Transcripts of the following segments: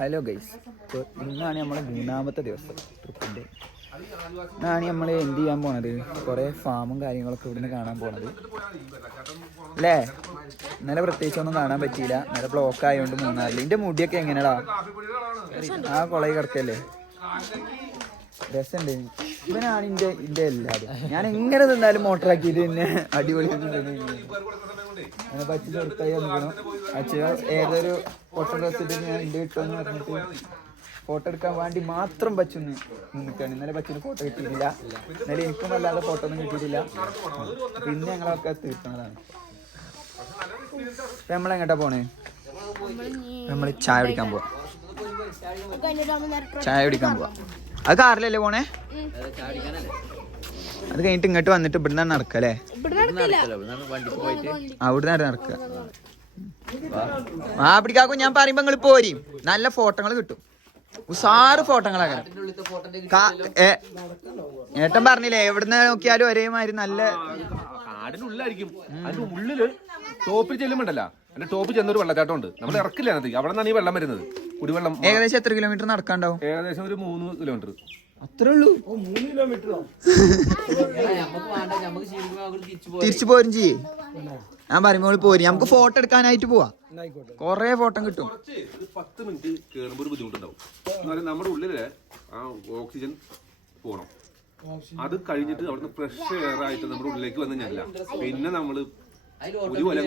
Hello guys, ഇപ്പോൾ ഇന്നാണ് നമ്മളെ 3ാമത്തെ ദിവസം ട്രിപ്പിൻ്റെ. ഇന്നാണ് നമ്മൾ എന്ത് ചെയ്യാൻ പോണത്, കുറേ ഫാമും കാര്യങ്ങളൊക്കെ ഇവിടുന്ന് കാണാൻ പോണത് അല്ലേ. ഇന്നലെ പ്രത്യേകിച്ചൊന്നും കാണാൻ പറ്റിയില്ല, ഇന്നലെ ബ്ലോക്ക് ആയതുകൊണ്ട് മൂന്നാറിൽ. എൻ്റെ മുടിയൊക്കെ എങ്ങനെയാടാ, ആ കുളയിൽ കിടക്കല്ലേ, രസമുണ്ട്. ഇവനാണ് എൻ്റെ എല്ലാവരും. ഞാൻ എങ്ങനെ നിന്നാലും മോട്ടറാക്കിയിട്ട് പിന്നെ അടിപൊളി അങ്ങനെ പച്ച ചെറുത്തായി വന്നിക്കണം. അച്ഛ ഏതൊരു ഫോട്ടോ എടുത്തിട്ട് ഞാൻ എൻ്റെ കിട്ടുമെന്ന് പറഞ്ഞിട്ട് ഫോട്ടോ എടുക്കാൻ വേണ്ടി മാത്രം പച്ചൊന്ന് നിൽക്കുകയാണ്. ഇന്നലെ പച്ചിന് ഫോട്ടോ കിട്ടിയിട്ടില്ല, ഇന്നലെ എനിക്കും അല്ലാതെ ഫോട്ടോ ഒന്നും കിട്ടിയിട്ടില്ല. പിന്നെ ഞങ്ങളൊക്കെ തീർക്കുന്നതാണ്. ഇപ്പം നമ്മളെങ്ങോട്ടാ പോണേ? നമ്മൾ ചായ കുടിക്കാൻ പോവാം. ചായ കുടിക്കാൻ പോവാം. അത് കാറിലല്ലേ പോണേ? അത് കഴിഞ്ഞിട്ട് ഇങ്ങോട്ട് വന്നിട്ട് ഇവിടുന്ന് നടക്കല്ലേ? അവിടുന്ന് നടക്കുക. ആ പിടിക്കാക്കും, ഞാൻ പറയുമ്പോ നിങ്ങൾ പോരും, നല്ല ഫോട്ടോകൾ കിട്ടും, ഉസാറ് ഫോട്ടോകളാണ്. ഏട്ടൻ പറഞ്ഞില്ലേ, എവിടുന്ന് നോക്കിയാലും ഒരേമാതിരി നല്ല കാടിനുള്ളിലായിരിക്കും. അതിന്റെ ഉള്ളില് ടോപ്പിൽ ചെല്ലുമ്പോണ്ടല്ല, അതിന്റെ ടോപ്പിൽ ചെന്നൊരു വെള്ളച്ചാട്ടം ഉണ്ട്. നമ്മൾ ഇറക്കില്ല, അവിടെ നിന്നാണ് ഈ വെള്ളം വരുന്നത്, കുടിവെള്ളം. ഏകദേശം എത്ര കിലോമീറ്റർ നടക്കാണ്ടാവും? ഏകദേശം ഒരു 3 കിലോമീറ്റർ. അത്രേ ഉള്ളൂ. 3 കിലോമീറ്ററോ? തിരിച്ചു പോരും ചെയ്യേ. ഞാൻ പറയുമ്പോൾ പോരും, നമുക്ക് ഫോട്ടോ എടുക്കാനായിട്ട് പോവാ, കൊറേ ഫോട്ടോ കിട്ടും. 10 മിനിറ്റ് കേറുമ്പോ ഒരു ബുദ്ധിമുട്ടുണ്ടാവും. എന്നാലും നമ്മുടെ ഉള്ളില് ആ ഓക്സിജൻ പോണം. അത് കഴിഞ്ഞിട്ട് അവിടുന്ന് ഫ്രഷ് എയർ ആയിട്ട് നമ്മുടെ ഉള്ളിലേക്ക് വന്നു കഴിഞ്ഞാൽ പിന്നെ നമ്മള് ഒരു കൊല്ലം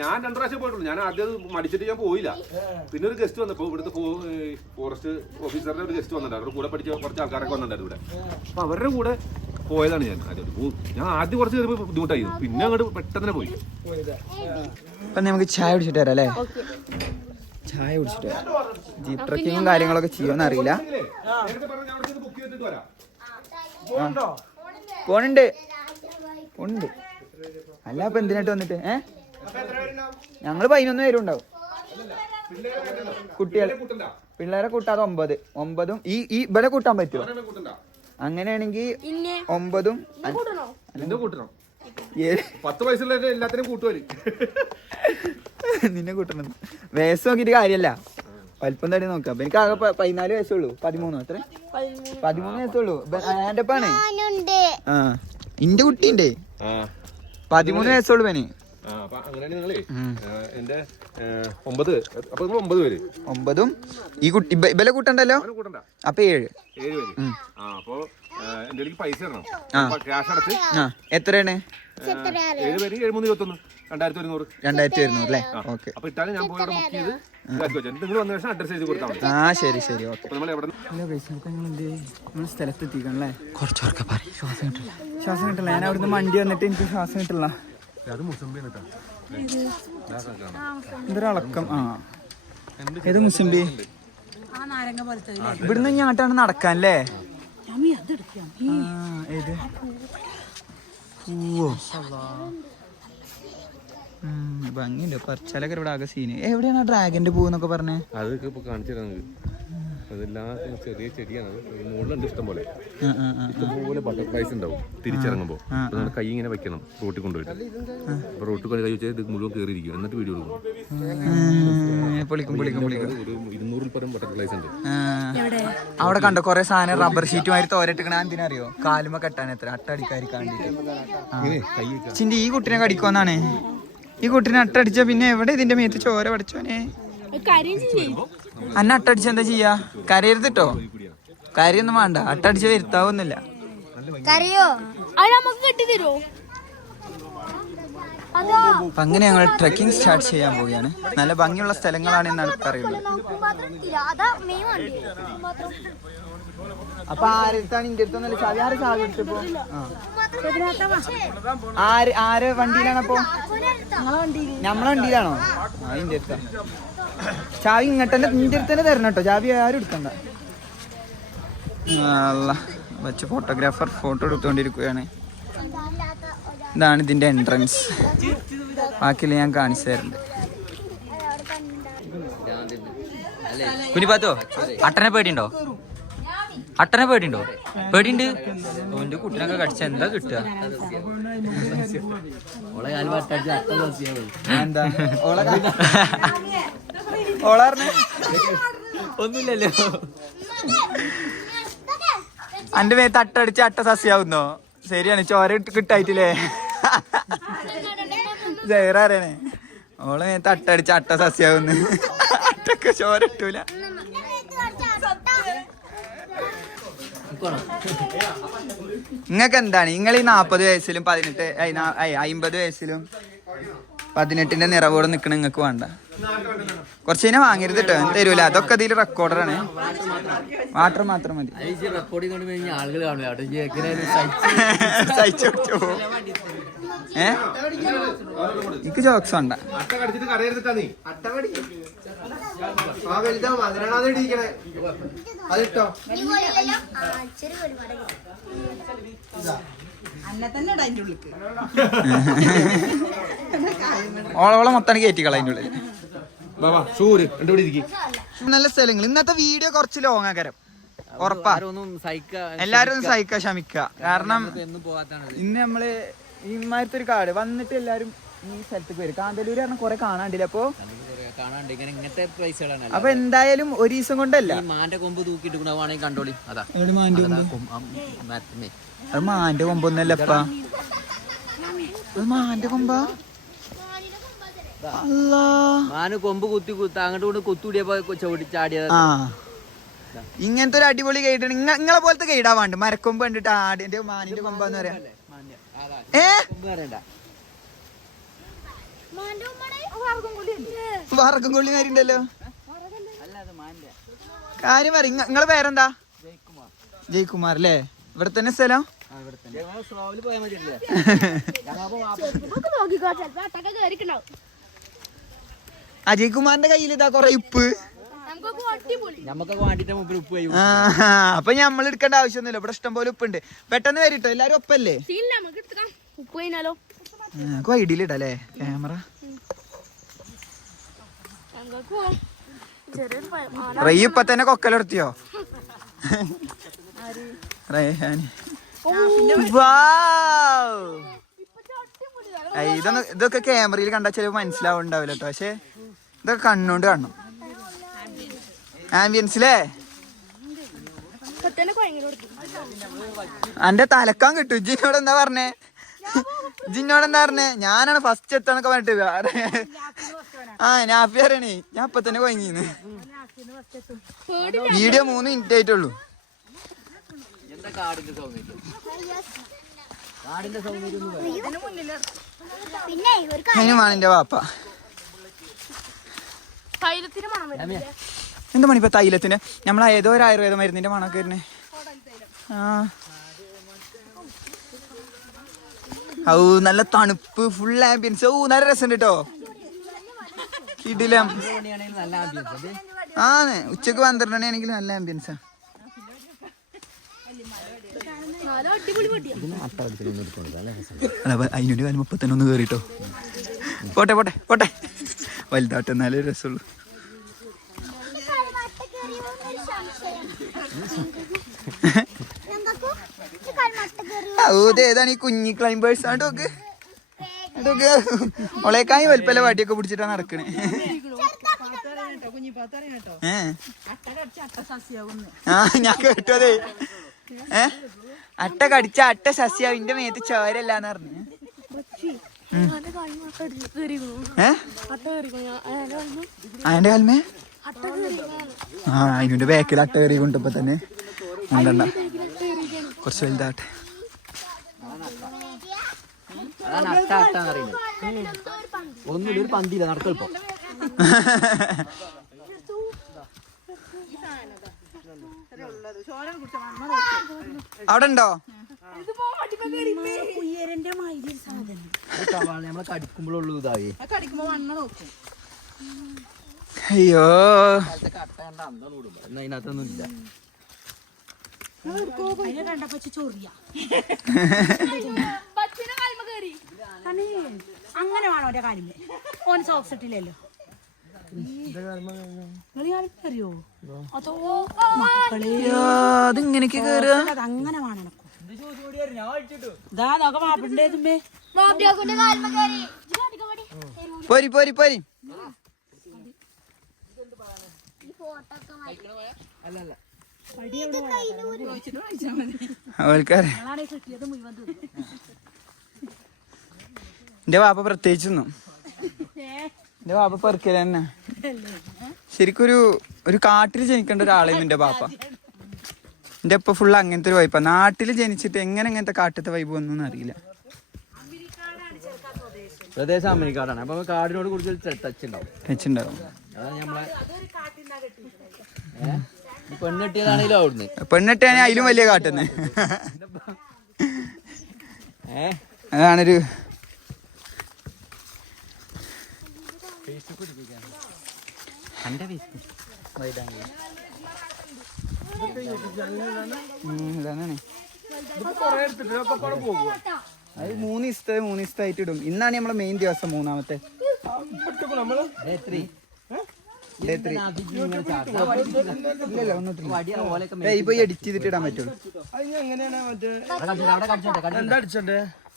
ഞാൻ 2 പ്രാവശ്യം പോയിട്ടുള്ളൂ. ഞാൻ ആദ്യം മടിച്ചിട്ട് ഞാൻ പോയില്ല. പിന്നെ ഒരു ഗസ്റ്റ് വന്നപ്പോ ഇവിടുത്തെ ഫോറസ്റ്റ് ഓഫീസറുടെ ഒരു ഗസ്റ്റ് വന്നിട്ടുണ്ടായിരുന്നു. അവരുടെ കൂടെ പഠിച്ച കുറച്ച് ആൾക്കാരൊക്കെ വന്നിട്ടുണ്ടായിരുന്നു ഇവിടെ. അപ്പൊ അവരുടെ കൂടെ പോയതാണ് ഞാൻ. ഞാൻ ആദ്യം കുറച്ച് കയറിയപ്പോ ബുദ്ധിമുട്ടായി, പിന്നെ അങ്ങോട്ട് പെട്ടെന്ന് പോയി. അപ്പൊ നമുക്ക് ചായ കുടിച്ചിട്ട് വരാം അല്ലേ? ചായ കുടിച്ചിട്ട് വരാം. ജീപ്പ് ട്രക്കിങ്ങും കാര്യങ്ങളൊക്കെ ചെയ്യുമെന്ന് അറിയില്ല. പോണുണ്ട് പോണുണ്ട്. അല്ല അപ്പൊ എന്തിനായിട്ട് വന്നിട്ട് ഞങ്ങള് 11 പേരും ഉണ്ടാവും. കുട്ടികൾ പിള്ളേരെ കൂട്ടാതെ 9 ഈ ഇവിടെ കൂട്ടാൻ പറ്റുമോ? അങ്ങനെയാണെങ്കിൽ 9 10 വയസ്സുള്ള എല്ലാത്തിനും കൂട്ടുവരും. നിന്നെ കൂട്ടണം. വയസ്സ് നോക്കിയിട്ട് കാര്യല്ല, വലിപ്പം തടി നോക്കാം. അപ്പൊ എനിക്ക് ആകെ 14 വയസ്സുള്ളൂ. 13 എത്ര? 13 വയസ്സുള്ളൂ. എന്റെ ഒപ്പാണ്. ആ ഇന്റെ കുട്ടിയുണ്ട്, 13 വയസ്സുള്ളൂ പനി. അങ്ങനെയാണെങ്കിൽ നിങ്ങളെ എന്റെ 9 പേര്. 9 ഈ കുട്ടി ഇവലെ കൂട്ടണ്ടല്ലോ. അപ്പൊ 7 പേര്. അപ്പൊ എന്റെ പൈസ തരണം, ക്യാഷ് അടച്ച്. എത്രയാണ്? 7 പേര് 7,321 2100 അല്ലേ? ഓക്കെ. അപ്പൊ ഇട്ടാലും ഞാൻ പോയി അവിടെ ബുക്ക് ചെയ്ത് നിങ്ങൾ വന്ന ശേഷം അഡ്രസ് ചെയ്ത് കൊടുത്താൽ മതി. ആ ശരി ശരി ഓക്കെ. നമ്മൾ സ്ഥലത്തെത്തിക്കണല്ലേ? കുറച്ചൊക്കെ പറയും, ശ്വാസം കിട്ടില്ല. ഞാൻ അവിടുന്ന് വണ്ടി വന്നിട്ട് എനിക്ക് ശ്വാസം കിട്ടില്ല. എന്തൊരളക്കം. ആ ഏത് മുസംബി? ഇവിടുന്ന് ഇങ്ങോട്ടാണ് നടക്കാനല്ലേ? ഏത് ഭംഗിയുണ്ട്. പറിച്ചാലൊക്കെ ഇവിടെ ആകെ സീന്. എവിടെയാണ് ഡ്രാഗന്റെ പൂ എന്നൊക്കെ പറഞ്ഞേ? അതൊക്കെ ഇപ്പൊ കാണിച്ചു തരാം. അതെല്ലാം ചെറിയ ചെടിയാണ്, മുകളിലുണ്ട് ഇഷ്ടം പോലെ. ഇഷ്ടംപോലെ ബട്ടർഫ്ലൈസ് ഉണ്ടാവും തിരിച്ചിറങ്ങുമ്പോൾ. കൈ ഇങ്ങനെ വെക്കണം റോട്ടിൽ കൊണ്ടുപോയിട്ട്. അപ്പൊ റോട്ടിൽ കൊണ്ട് കൈ വെച്ചാൽ ഇത് മുഴുവൻ കയറിയിരിക്കും, എന്നിട്ട് വീഡിയോ എടുക്കണം. ഒരു 200 പരം ബട്ടർഫ്ലൈസ് ഉണ്ട് അവിടെ. കണ്ടോ കൊറേ സാധനം റബ്ബർ ഷീറ്റുമായിട്ട് തോരട്ടിക്കണ. എന്തിനറിയോ? കാലുമ കെട്ടാൻ എത്ര അട്ടടിക്കാരി കാണിട്ട്. ചിന്റെ ഈ കുട്ടിനെ കടിക്കുമെന്നാണ്. ഈ കുട്ടിനെ അട്ടടിച്ച പിന്നെ എവിടെ ഇതിന്റെ മേത്ത് ചോര പഠിച്ചോനെ? അന്നെ അട്ടടിച്ച എന്താ ചെയ്യാ? കരയരുതിട്ടോ, കരയൊന്നും വേണ്ട. അട്ടടിച്ച വരുത്താവൊന്നുമില്ല. അപ്പൊ അങ്ങനെ ഞങ്ങൾ ട്രെക്കിംഗ് സ്റ്റാർട്ട് ചെയ്യാൻ പോവുകയാണ്. നല്ല ഭംഗിയുള്ള സ്ഥലങ്ങളാണ് എന്നാണ് പറയുന്നത്. അപ്പൊ ആരെടുത്താണ്? ഇന്റെ അടുത്തൊന്നല്ല ചാവി. ആരെ ചാവി എടുത്തപ്പോ? ആര് വണ്ടിയിലാണ്? അപ്പൊ നമ്മളെ വണ്ടിയിലാണോ? ആ ഇന്റെ അടുത്താ ചാവി. ഇങ്ങോട്ടെ ഇന്റെ അടുത്ത് തന്നെ തരണം കേട്ടോ ചാവി, ആരും എടുക്കണ്ട. വെച്ച് ഫോട്ടോഗ്രാഫർ ഫോട്ടോ എടുത്തുകൊണ്ടിരിക്കുകയാണ്. ഇതാണ് ഇതിന്റെ എൻട്രൻസ്. ബാക്കിയില്ല ഞാൻ കാണിച്ചു തരുന്നുണ്ട്. കുനിപ്പാത്തോ, അട്ടനെ പേടിയുണ്ടോ? അട്ടനെ പേടിയുണ്ടോ? പേടിയുണ്ട്. ഓന്റെ കുട്ടിനൊക്കെ കടിച്ച എന്താ കിട്ടുക? എന്താ ഓളറിഞ്ഞ ഒന്നുമില്ലല്ലോ. അന്റെ മേത്ത് അട്ടടിച്ച് അട്ട സസ്യാവുന്നോ? ശരിയാണ്, ചോര കിട്ടായിട്ടില്ലേ? ജയറാറേ ഓളെ മേത്ത് അട്ടടിച്ച് അട്ട സസ്യാവുന്നു. അട്ടക്ക് ചോര ഇട്ടൂല. നിങ്ങക്ക് എന്താണ് നിങ്ങൾ ഈ 40 വയസ്സിലും 50 വയസ്സിലും 18ന്റെ നിറവോടെ നിക്കണ നിങ്ങക്ക് വേണ്ട? കുറച്ച് കഴിഞ്ഞാൽ വാങ്ങരുത് കേട്ടോ, തരൂല. അതൊക്കെ ഇതിൽ റെക്കോർഡറാണ്. വാട്ടർ മാത്രം മതി. ആളുകൾ എനിക്ക് ജോക്സ് വേണ്ട. ഓളോളം മൊത്തം കയറ്റിക്കള അതിൻ്റെ ഉള്ളിൽ. നല്ല സ്ഥലങ്ങൾ. ഇന്നത്തെ വീഡിയോ കുറച്ച് ലോങ് ആക്കരം ഉറപ്പാ. എല്ലാരും ഒന്ന് സഹിക്കാൻ ശ്രമിക്കുക. കാരണം ഇന്ന് നമ്മള് ഇമാരത്തെ ഒരു കാട് വന്നിട്ട് എല്ലാരും ഈ സ്ഥലത്തേക്ക് വരും. കാന്തല്ലൂര് പറഞ്ഞാൽ കുറെ കാണാണ്ടില്ല. അപ്പൊ എന്തായാലും ഒരു ദിവസം കൊണ്ടല്ല. മാന്റെ കൊമ്പ് തൂക്കിട്ട് കണ്ടോളി. അതാ അത് മാന്റെ കൊമ്പൊന്നല്ലപ്പാ, അത് മാന്റെ കൊമ്പാ. മാന് കൊമ്പ് കുത്തി അങ്ങോട്ട് കൊത്തൂടിയപ്പോ ചവിട്ടി ചാടിയത്. ആ, ഇങ്ങനത്തെ ഒരു അടിപൊളി ഗൈഡ് നിങ്ങളെ പോലത്തെ ഗൈഡാ വേണ്ട. മരക്കൊമ്പ് കണ്ടിട്ട് ആടിന്റെ മാനിന്റെ കൊമ്പാന്ന് പറയാ. വറക്കും കൊള്ളിമാരുണ്ടല്ലോ. കാര്യം പറ. നിങ്ങളെ പേരെന്താ? ജയ്കുമാർ അല്ലേ? ഇവിടെ തന്നെ സ്ഥലം? അജയ്കുമാറിന്റെ കയ്യിൽ ഇതാ കൊറേ ഉപ്പ്. അപ്പൊ നമ്മൾ എടുക്കേണ്ട ആവശ്യമൊന്നുമില്ല. ഇവിടെ ഇഷ്ടം പോലെ ഉപ്പുണ്ട്. പെട്ടെന്ന് വരിട്ടോ. എല്ലാരും ഒപ്പല്ലേ? ഐഡിയിലിടല്ലേ ക്യാമറ? റൈ ഇപ്പൊ തന്നെ കൊക്കലെടുത്തിയോ? ഇതൊക്കെ ക്യാമറയിൽ കണ്ടാൽ ചിലപ്പോൾ മനസ്സിലാവുണ്ടാവില്ല കേട്ടോ. പക്ഷെ ഇതൊക്കെ കണ്ണുകൊണ്ട് കാണണം. ആംബിയൻസിലേ അന്റെ തലക്കാൻ കിട്ടും. ജിന്നോട് എന്താ പറഞ്ഞേ? ഞാനാണ് ഫസ്റ്റ് എത്താന്നൊക്കെ പറഞ്ഞിട്ട്. ആ നാഫി പറയണേ ഞാൻ ഇപ്പൊ തന്നെ കൊയങ്ങിന്ന്. വീഡിയോ 3 മിനിറ്റ് ആയിട്ടുള്ളൂ. അതിനുമാണ് എന്റെ വാപ്പ. എന്താ മണി ഇപ്പൊ തൈലത്തിന്? നമ്മൾ ഏതോ ഒരു ആയുർവേദ മരുന്നിന്റെ മണമൊക്കെ വരുന്നേ. ആ ഔ നല്ല തണുപ്പ്, ഫുൾ ആംബിയൻസ്. ഓ നല്ല രസമുണ്ട് കേട്ടോ. കിടിലം. ആന്ന് ഉച്ചക്ക് 12 മണിയാണെങ്കിൽ നല്ല ആംബിയൻസാ. അതിനൊരു കാലം 31 കയറിട്ടോ. പോട്ടെ പോട്ടെ പോട്ടെ, വലുതാട്ടെ എന്നാലേ രസമുള്ളൂ. ഏതാണ് ഈ കുഞ്ഞി ക്ലൈംബേഴ്സ്? ആട്ടോക്ക് ഒളേക്കായി വലുപ്പല്ല വാട്ടിയൊക്കെ പിടിച്ചിട്ടാ നടക്കണേ. ആ ഞാൻ കേട്ടു. അതെ അട്ട കടിച്ച അട്ട സസ്യാവും. ഇന്റെ മേത്ത് ചോരല്ലാന്ന് പറഞ്ഞു. അതിന്റെ കാലമേ ആ അതിന്റെ ബാക്കിൽ അട്ട കയറി കൊണ്ടപ്പോ തന്നെ ഉണ്ടണ്ട. കുറച്ച് വലുതാട്ടെ. ഒന്നുമില്ല, ഒരു പന്തിയില്ല നടക്കൽപ്പോ. അവിടെ ഉണ്ടോ? നമ്മളെ കടിക്കുമ്പോഴുള്ളൂ ഇതായി. അയ്യോ അതിനകത്തൊന്നും ഇല്ല. അങ്ങനെ വേണോ ഓരോ കാര്യം? ഓൻ സോക്സ് ഇട്ടില്ലല്ലോ. അതിങ്ങനെയൊക്കെ കേറുക. അങ്ങനെ വേണം. ഇതാ നോക്ക മാപ്പിണ്ടേ പോരി പോരി പോരി ആൾക്കാരെ എന്റെ വാപ്പ പ്രത്യേകിച്ചൊന്നും എന്റെ വാപ്പ പെറുക്കല തന്നെ ശരിക്കൊരു ഒരു കാട്ടിൽ ജനിക്കേണ്ട ഒരാളായിരുന്നു എന്റെ പാപ്പ. എന്റെ ഇപ്പൊ ഫുള്ള് അങ്ങനത്തെ ഒരു വൈപ്പാ. നാട്ടിൽ ജനിച്ചിട്ട് എങ്ങനെ ഇങ്ങനത്തെ കാട്ടത്തെ വൈബ് ഒന്നും അറിയില്ല. പ്രദേശം അമേരിക്കാടാണ്. അപ്പൊ കാടിനോട് കൂടുതൽ ടച്ച് ടച്ചുണ്ടാവും. അതാണ് നമ്മളെ പെണ്ണെട്ടിയതാണെങ്കിലും അവിടുന്ന് പെണ്ണിട്ടാണ് അതിലും വലിയ കാട്ടുന്നെ. അതാണൊരു അത് 3 ദിവസത്തായിട്ട് ഇടും. ഇന്നാണ് നമ്മളെ മെയിൻ ദിവസം, മൂന്നാമത്തെ. ഇപ്പൊ എഡിറ്റ് ചെയ്തിട്ട് ഇടാൻ പറ്റുള്ളൂ.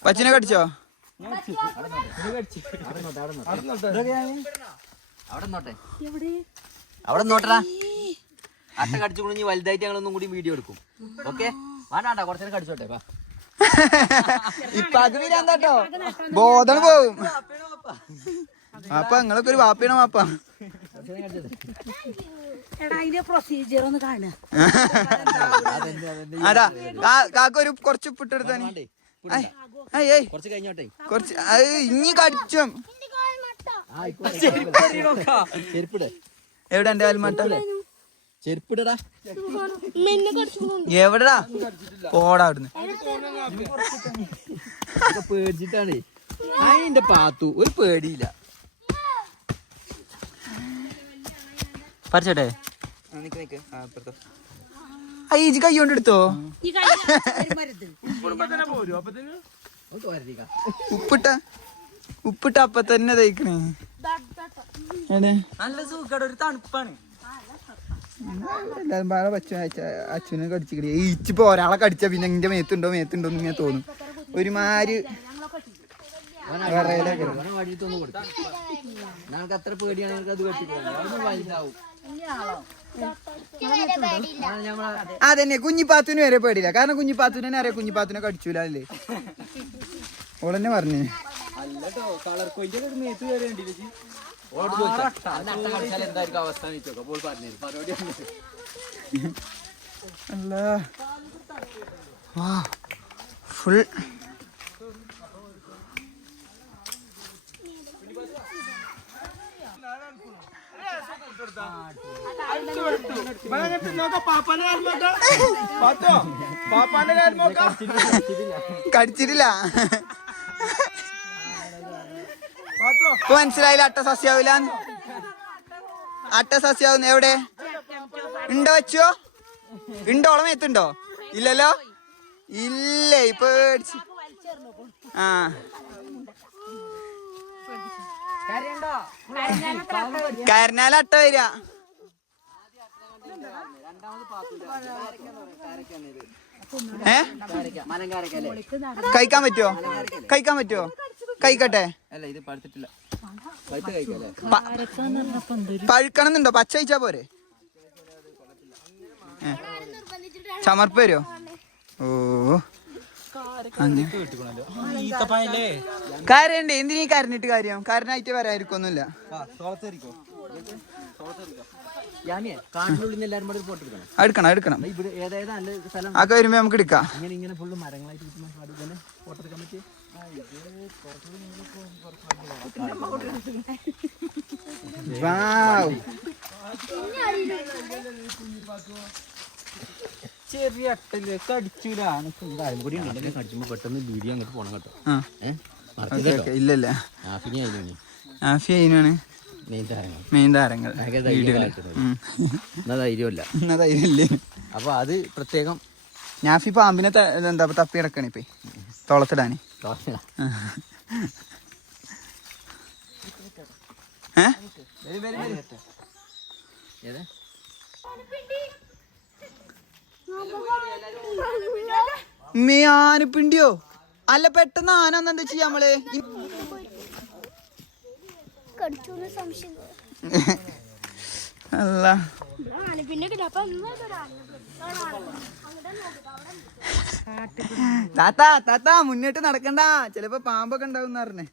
പച്ചിനെ കടിച്ചോ? അവിടെ നോട്ടടാ. അട്ട കടിച്ചു കുഞ്ഞി വലുതായിട്ട് ഞങ്ങളൊന്നും കൂടി വീഡിയോ എടുക്കും. ഓക്കെ വേണ്ടാ കുറച്ചേരം കടിച്ചോട്ടെ. ഇപ്പൊ അത് വരാന്തോ ബോധം പോവും. അപ്പൊ നിങ്ങളൊക്കെ ഒരു വാപ്പയാണോ വാപ്പ? അതാ കാക്കൊരു കുറച്ച് ഉപ്പിട്ടെടുത്താന്. കുറച്ച് ഇനി കടിച്ചും. എവിടെ എന്റെ ആൽമട്ട? ചെരുപ്പിടടാ. എവിടെടാ? പോടാ അവിടുന്ന്. പേടിച്ചിട്ടാണ് അതിന്റെ പാത്തു. ഒരു പേടിയില്ല. പറിച്ചോട്ടെ. അയ്യ് കൈ കൊണ്ട് എടുത്തോ? ഉപ്പിട്ട അപ്പൊ തന്നെ തയ്ക്കണേ. നല്ല സുഖം. ഒരു തണുപ്പാണ്. എല്ലാരും പാടെ അച്ഛനെ കടിച്ചിക്കണേ. ഈച്ചിപ്പോ ഒരാളെ കടിച്ച പിന്നെ എന്റെ മേത്തുണ്ടോ എന്ന് ഇങ്ങനെ തോന്നും. ഒരുമാതിരി ഞങ്ങൾക്ക് അത്ര പേടിയാണ്. ഞങ്ങൾക്ക് അത് വലുതാവും. അതന്നെ കുഞ്ഞിപ്പാത്തുവിന് വരെ പേടിയില്ല. കാരണം കുഞ്ഞിപ്പാത്തുവിനെ അറിയാം, കുഞ്ഞിപ്പാത്തുവിനെ കടിച്ചൂല അല്ലേ? ഓളെന്നെ പറഞ്ഞേ. എന്തായിരിക്കും അവസ്ഥ ഫുൾ കടിച്ചിട്ടില്ല. ഇപ്പൊ മനസ്സിലായില്ല അട്ട സസ്യാവില്ല. അട്ട സസ്യാവുന്ന എവിടെ ഉണ്ടോ? വെച്ചോ ഉണ്ടോ? ഓളം എത്തുണ്ടോ? ഇല്ലല്ലോ. ഇല്ലേ ഇപ്പൊ ആ കരഞ്ഞാൽ അട്ട വരിക. കഴിക്കാൻ പറ്റുമോ? കഴിക്കട്ടെ. പഴുക്കണമെന്നുണ്ടോ? പച്ച കഴിച്ചാ പോരെ? ചമർപ്പ് വരുമോ? ഓ കരണ്ടേ? എന്തിനീ കരഞ്ഞിട്ട് കാര്യം? കരനായിട്ട് വരാതിരിക്കൊന്നുമില്ല. എടുക്കണം എടുക്കണം. അതൊക്കെ വരുമ്പോ നമുക്ക് എടുക്കാം. ചെറിയ അട്ടല് കടിച്ചൂല. കടിച്ചുമ്പോ പെട്ടെന്ന് വീഡിയോ അങ്ങോട്ട് പോണം കേട്ടോ. ഇല്ലല്ല ആഫിയാണ് മെയിൻ താരങ്ങൾ. ധൈര്യമല്ല. അപ്പൊ അത് പ്രത്യേകം. ഞാഫി പാമ്പിനെ എന്താ തപ്പി കിടക്കണേ ഇപ്പൊ തോളത്തിടാന്. ആനപ്പിണ്ടിയോ? അല്ല പെട്ടെന്ന് ആന എന്താ ചെയ്യാ നമ്മള്? അല്ല താത്ത മുന്നോട്ട് നടക്കണ്ട, ചിലപ്പോ പാമ്പൊക്കെ ഉണ്ടാവും പറഞ്ഞേ.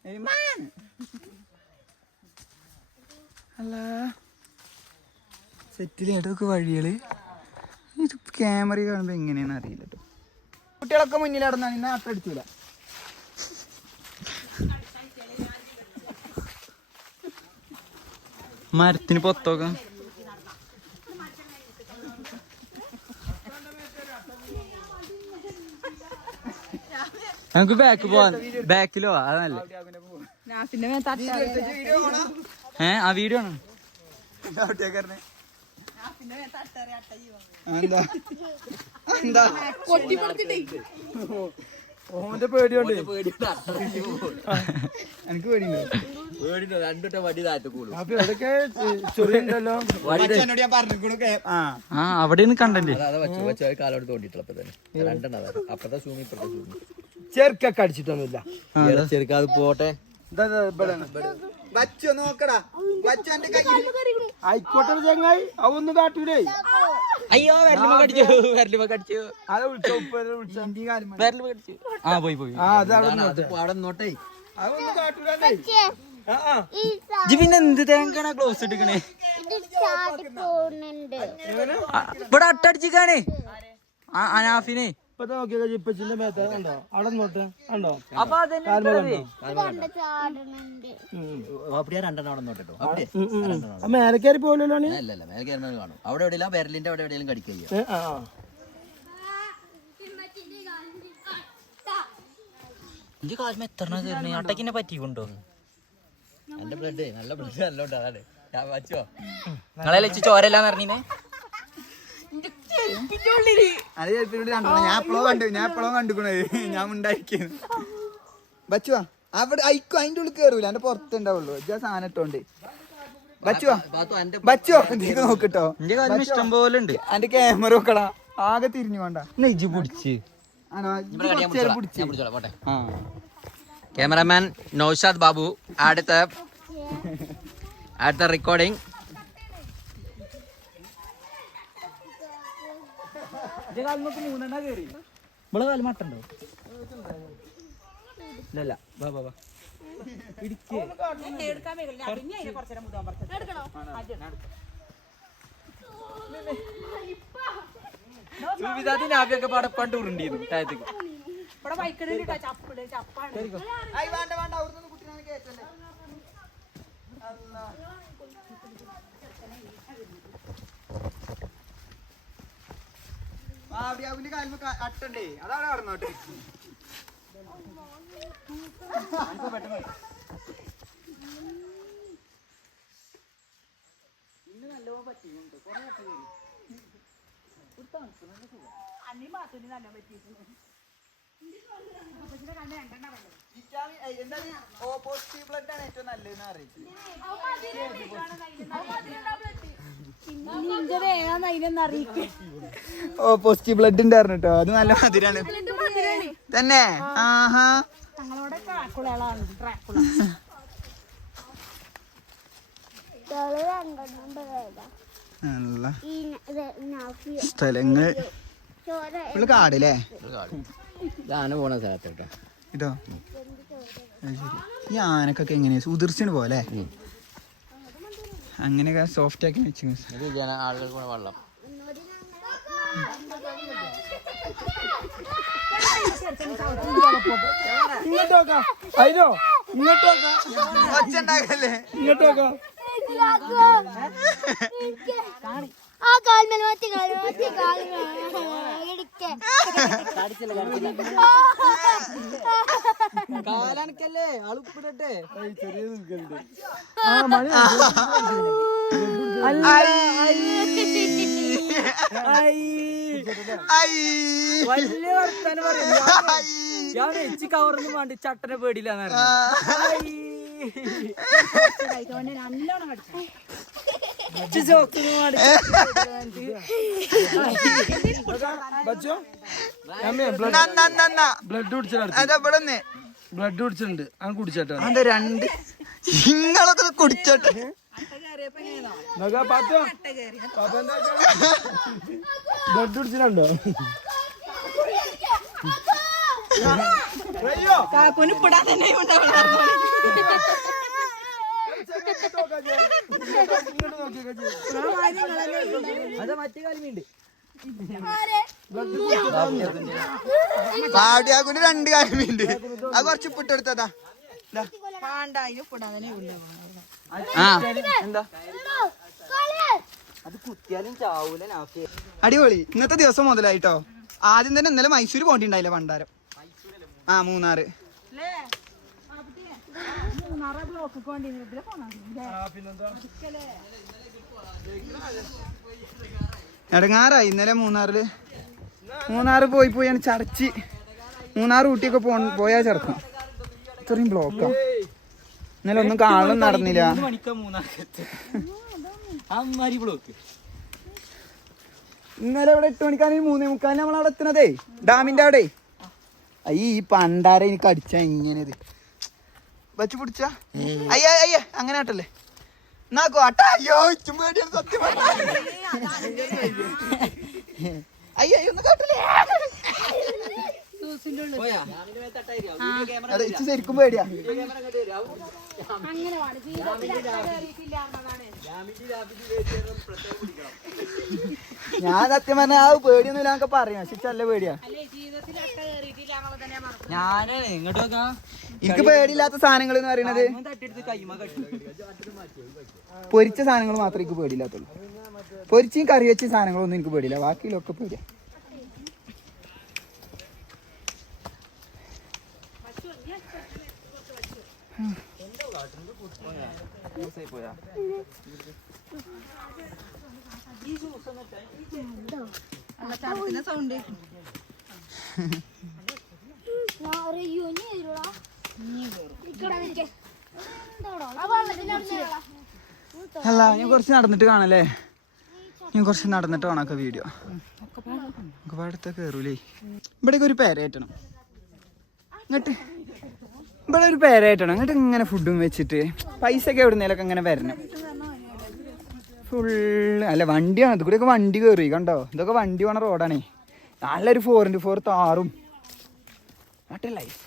അല്ല സെറ്റിൽ കേട്ടൊക്കെ വഴികള് ഇത് ക്യാമറ കാണുമ്പോ എങ്ങനെയാന്ന് അറിയില്ല കേട്ടോ. കുട്ടികളൊക്കെ മുന്നിൽ നടന്നാണ് ഇന്ന് അട്ടടിച്ചില്ല. മരത്തിന് പൊത്തൊക്കെ നമുക്ക് ബാക്ക് പോവാൻ. ബാക്കിലോ അതല്ലേ ആ വീഡിയോ ആണ്. ഓന്റെ പേടിയുണ്ട്. എനിക്ക് പേടിയുണ്ടോ? രണ്ടു വടി താഴ്ത്തു കൂടും. അവിടെയാണ് കണ്ടന്റ്. കാലോട് തോണ്ടിട്ടുള്ള രണ്ടെണ്ണം അപ്പത്തെ സൂമി ഇപ്പത്തെ സൂമി ചെറുക്കൊക്കെ അടിച്ചിട്ടൊന്നുമില്ല. ചെറുക്കാത് പോട്ടെ. ആയിക്കോട്ടെ ചങ്ങായി, അവന്ന് കാട്ടൂലേ. അയ്യോ വിരലുമ കടിച്ചു, വിരലുമ കടിച്ചു. ആ പോയി പോയി. അവിടെ നോട്ടേ പിന്നെ എന്ത് തേങ്ങാണ് ഗ്ലോസ് ഇട്ടിക്കണേ? ഇവിടെ അട്ടടിച്ചിക്കാണേ അനാഫിനെ. അപ്പൊ அப்படியே രണ്ടെണ്ണം അവിടെ നോട്ടോ. മേലക്കാരി പോലല്ലോ. അല്ലല്ല മേലെ കാണും. അവിടെ എവിടെയെല്ലാം വിരലിന്റെ അവിടെ എവിടെയെങ്കിലും കടിക്കുക. എനിക്ക് കാലം എത്ര അട്ടക്കിനെ പറ്റിക്കൊണ്ടോ? എന്റെ ബ്ലഡ് നല്ല ബ്ലഡ് നല്ലോണ്ട്. അതാണ് ഞാൻ വച്ചോ നിങ്ങളെ വെച്ച് ചോരല്ലാന്ന് പറഞ്ഞേ. അത് ഞാൻ എപ്പോഴും കണ്ടുക്കണേ. ഞാൻ ഉണ്ടാക്കിയത് ബച്ചുവാ അവിടെ അയക്കും. അതിന്റെ ഉള്ളിൽ കയറൂല, എന്റെ പുറത്തുണ്ടാവുള്ളൂ. സാധനം ഇട്ടോണ്ട് ബച്ചുവാ ബച്ചോ നീക്ക് നോക്കിട്ടോ. ഇഷ്ടം പോലെ ഉണ്ട്. എന്റെ ക്യാമറ നോക്കടാ, ആകെ തിരിഞ്ഞു വേണ്ട. നെജ്ജ് പിടിച്ച് ക്യാമറമാൻ നൗഷാദ് ബാബു അടുത്ത റെക്കോർഡിംഗ്. ഇവിടെ കാലം മട്ടുണ്ടോ? ഇല്ല സുവിധാത്തിനാവിയൊക്കെ പടപ്പണ്ട് ഉരുണ്ടിരുന്നു താഴത്തേക്ക്. അട്ടണ്ടേ അതവിടെ കടന്നോട്ടെ. പോസിറ്റീവ് ബ്ലഡ് ആണ് ഏറ്റവും നല്ലതെന്ന് അറിയിച്ചു. ഓ പോസിറ്റീവ് ബ്ലഡ് ഉണ്ടായിരുന്നു കേട്ടോ. അത് നല്ല മധുരാണ് തന്നെ. ആഹാ നല്ല സ്ഥലങ്ങൾ ഫുള്ള് കാടല്ലേ? ആന പോണ സ്ഥലത്തോട്ടോ ഇതോ. ശരി, ഈ ആനക്കൊക്കെ എങ്ങനെയാ ഉതിർച്ചിന് പോലെ അങ്ങനെയൊക്കെ സോഫ്റ്റ് ആക്കി വെച്ചു. ആളുകൾക്ക് കൂടെ വെള്ളം ഇങ്ങോട്ടോക്കാ. അതിനോ ഇങ്ങോട്ടോക്കാ ഒച്ചുണ്ടാക്കല്ലേ? ഇങ്ങോട്ടോക്കാ. കാലണക്കല്ലേ ആളുപ്പിടട്ടെ. വലിയ വർത്താനം പറയുന്നു. ഞാൻ എച്ചി കവർന്ന് വേണ്ടി ചട്ടനെ പേടിയില്ല. നല്ലോണം കടിച്ചു. ബ്ലഡ് കുടിച്ചിട്ടുണ്ട് അതെവിടെ ബ്ലഡ് കുടിച്ചിട്ടുണ്ട് അങ്ങ് കുടിച്ചേട്ടോ അത് രണ്ട് നിങ്ങളൊക്കെ കുടിച്ചോട്ടെ ബ്ലഡ് കുടിച്ചിട്ടുണ്ടോ പാടിയാക്കുണ്ട് 2 കാര്യമുണ്ട് അത് കുറച്ച് ഇപ്പിട്ടെടുത്തതാ എന്താ അത് കുത്തിയാലും ചാവൂല. അടിപൊളി. ഇന്നത്തെ ദിവസം മുതലായിട്ടോ. ആദ്യം തന്നെ ഇന്നലെ മൈസൂര് പോണ്ടിണ്ടായില്ല പണ്ടാരം. മൂന്നാറ്. ഇടങ്ങാറായി ഇന്നലെ മൂന്നാറ് പോയി ചടച്ച്. മൂന്നാറ് ഊട്ടിയൊക്കെ പോയാ ചെറുക്കാം. ഇത്രയും ബ്ലോക്കാ. ഇന്നലെ ഒന്നും കാണലും നടന്നില്ല. ഇന്നലെ ഇവിടെ 8 മണിക്കാണ് 3:45 നമ്മളവിടെ എത്തണതേ ഡാമിന്റെ അവിടെ. ഈ പണ്ടാര എനിക്ക് അടിച്ച ഇങ്ങനെ വച്ച് പിടിച്ച അയ്യ അങ്ങനെ ആട്ടല്ലേ എന്നാക്കോ ആട്ട. അയ്യോ ഇച്ചും പേടിയാണ് സത്യം അയ്യോ ഒന്ന് കാട്ടല്ലേ. അതെ ഇച്ചു ശരിക്കും പേടിയാ. ഞാൻ സത്യം പറഞ്ഞ ആ പേടിയൊന്നുമില്ല എന്നൊക്കെ പറയാം. പക്ഷെ നല്ല പേടിയാ. ഞാന് ഇങ്ങോട്ട് എനിക്ക് പേടിയില്ലാത്ത സാധനങ്ങൾ എന്ന് പറയുന്നത് പൊരിച്ച സാധനങ്ങൾ മാത്രമേ എനിക്ക് പേടിയില്ലാത്തുള്ളൂ. പൊരിച്ചും കറി വെച്ച സാധനങ്ങളൊന്നും എനിക്ക് പേടിയില്ല. ബാക്കിയിലൊക്കെ പേടിയാ. അല്ല ഞാൻ കുറച്ച് നടന്നിട്ട് കാണല്ലേ. ഞാൻ കുറച്ച് നടന്നിട്ട് കാണാക്ക വീഡിയോ. അടുത്ത കയറൂലേ. ഇവിടേക്ക് ഒരു പേരേറ്റണം. ഇങ്ങോട്ട് ഇവിടെ ഒരു പേരേറ്റണം. ഇങ്ങോട്ട് ഇങ്ങനെ ഫുഡും വെച്ചിട്ട് പൈസ ഒക്കെ എവിടുന്നേലൊക്കെ ഇങ്ങനെ വരണം. ഫുള്ള് അല്ല വണ്ടിയാണ്. ഇത് കൂടെയൊക്കെ വണ്ടി കയറി കണ്ടോ. ഇതൊക്കെ വണ്ടി പോണ റോഡാണേ. നല്ലൊരു 4x4 താറും. What a life.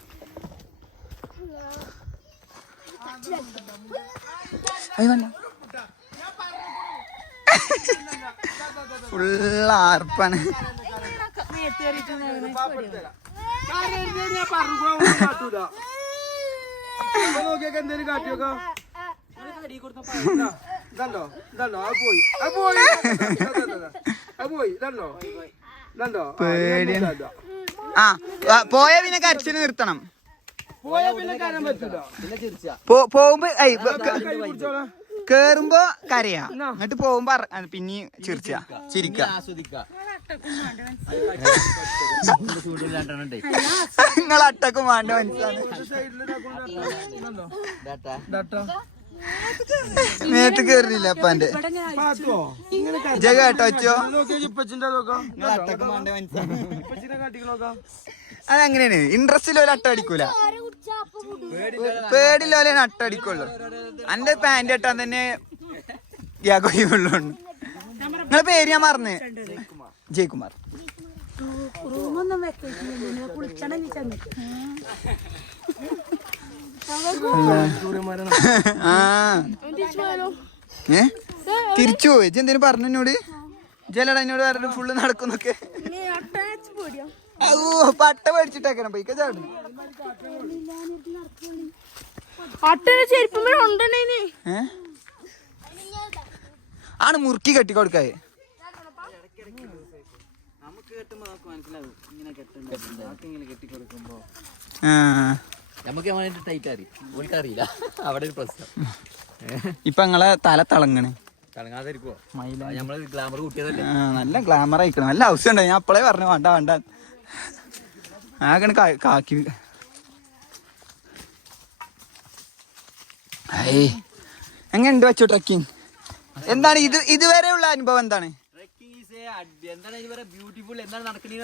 ഫുള്ള് ആർപ്പാണ്. പോയ പിന്നെ കരച്ചില് നിർത്തണം. പോകുമ്പോ കേറുമ്പോ കരയാ. എന്നിട്ട് പോകുമ്പോ പിന്നെ ചിരിക്ക. നിങ്ങൾ അട്ടക്കും വേണ്ട മനസ്സിലാണ്. നേരത്തെ കേറില്ല അപ്പാന്റെ ജഗ കേട്ടോ വെച്ചോ. അട്ടക്കും വേണ്ട മനസ്സിലാണ്. അതങ്ങനെയാണ്. ഇൻട്രസ്റ്റിൽ ഒരു അട്ട അടിക്കൂല. പേടില്ലോലെ അട്ട അടിക്കുള്ളൂ. എന്റെ പാന്റ് കെട്ടാൻ തന്നെ ഗ്യാഗോയുള്ളൂ. നിങ്ങളെ പേര് ഞാൻ മറന്ന്. ജയ്കുമാർ. തിരിച്ചു പോയി. എന്തേലും പറഞ്ഞു എന്നോട്. ജലട എന്നോട് പറഞ്ഞിട്ട് ഫുള്ള് നടക്കുന്നൊക്കെ. പട്ട മേടിച്ചിട്ടേക്കണം പോയി ചാടും. ആണ് മുറുക്കി കെട്ടി കൊടുക്കായി. ഇപ്പൊ നിങ്ങളെ തല തിളങ്ങണേ. നല്ല ഗ്ലാമർ ആയിക്കണം. നല്ല ഹൗസ് ഉണ്ടോ. ഞാൻ അപ്പളേ പറഞ്ഞു വേണ്ട ആകെ കാക്കി. എങ്ങനെയുണ്ട് വെച്ചോ ട്രക്കിങ്? എന്താണ് ഇതുവരെയുള്ള അനുഭവം? എന്താണ്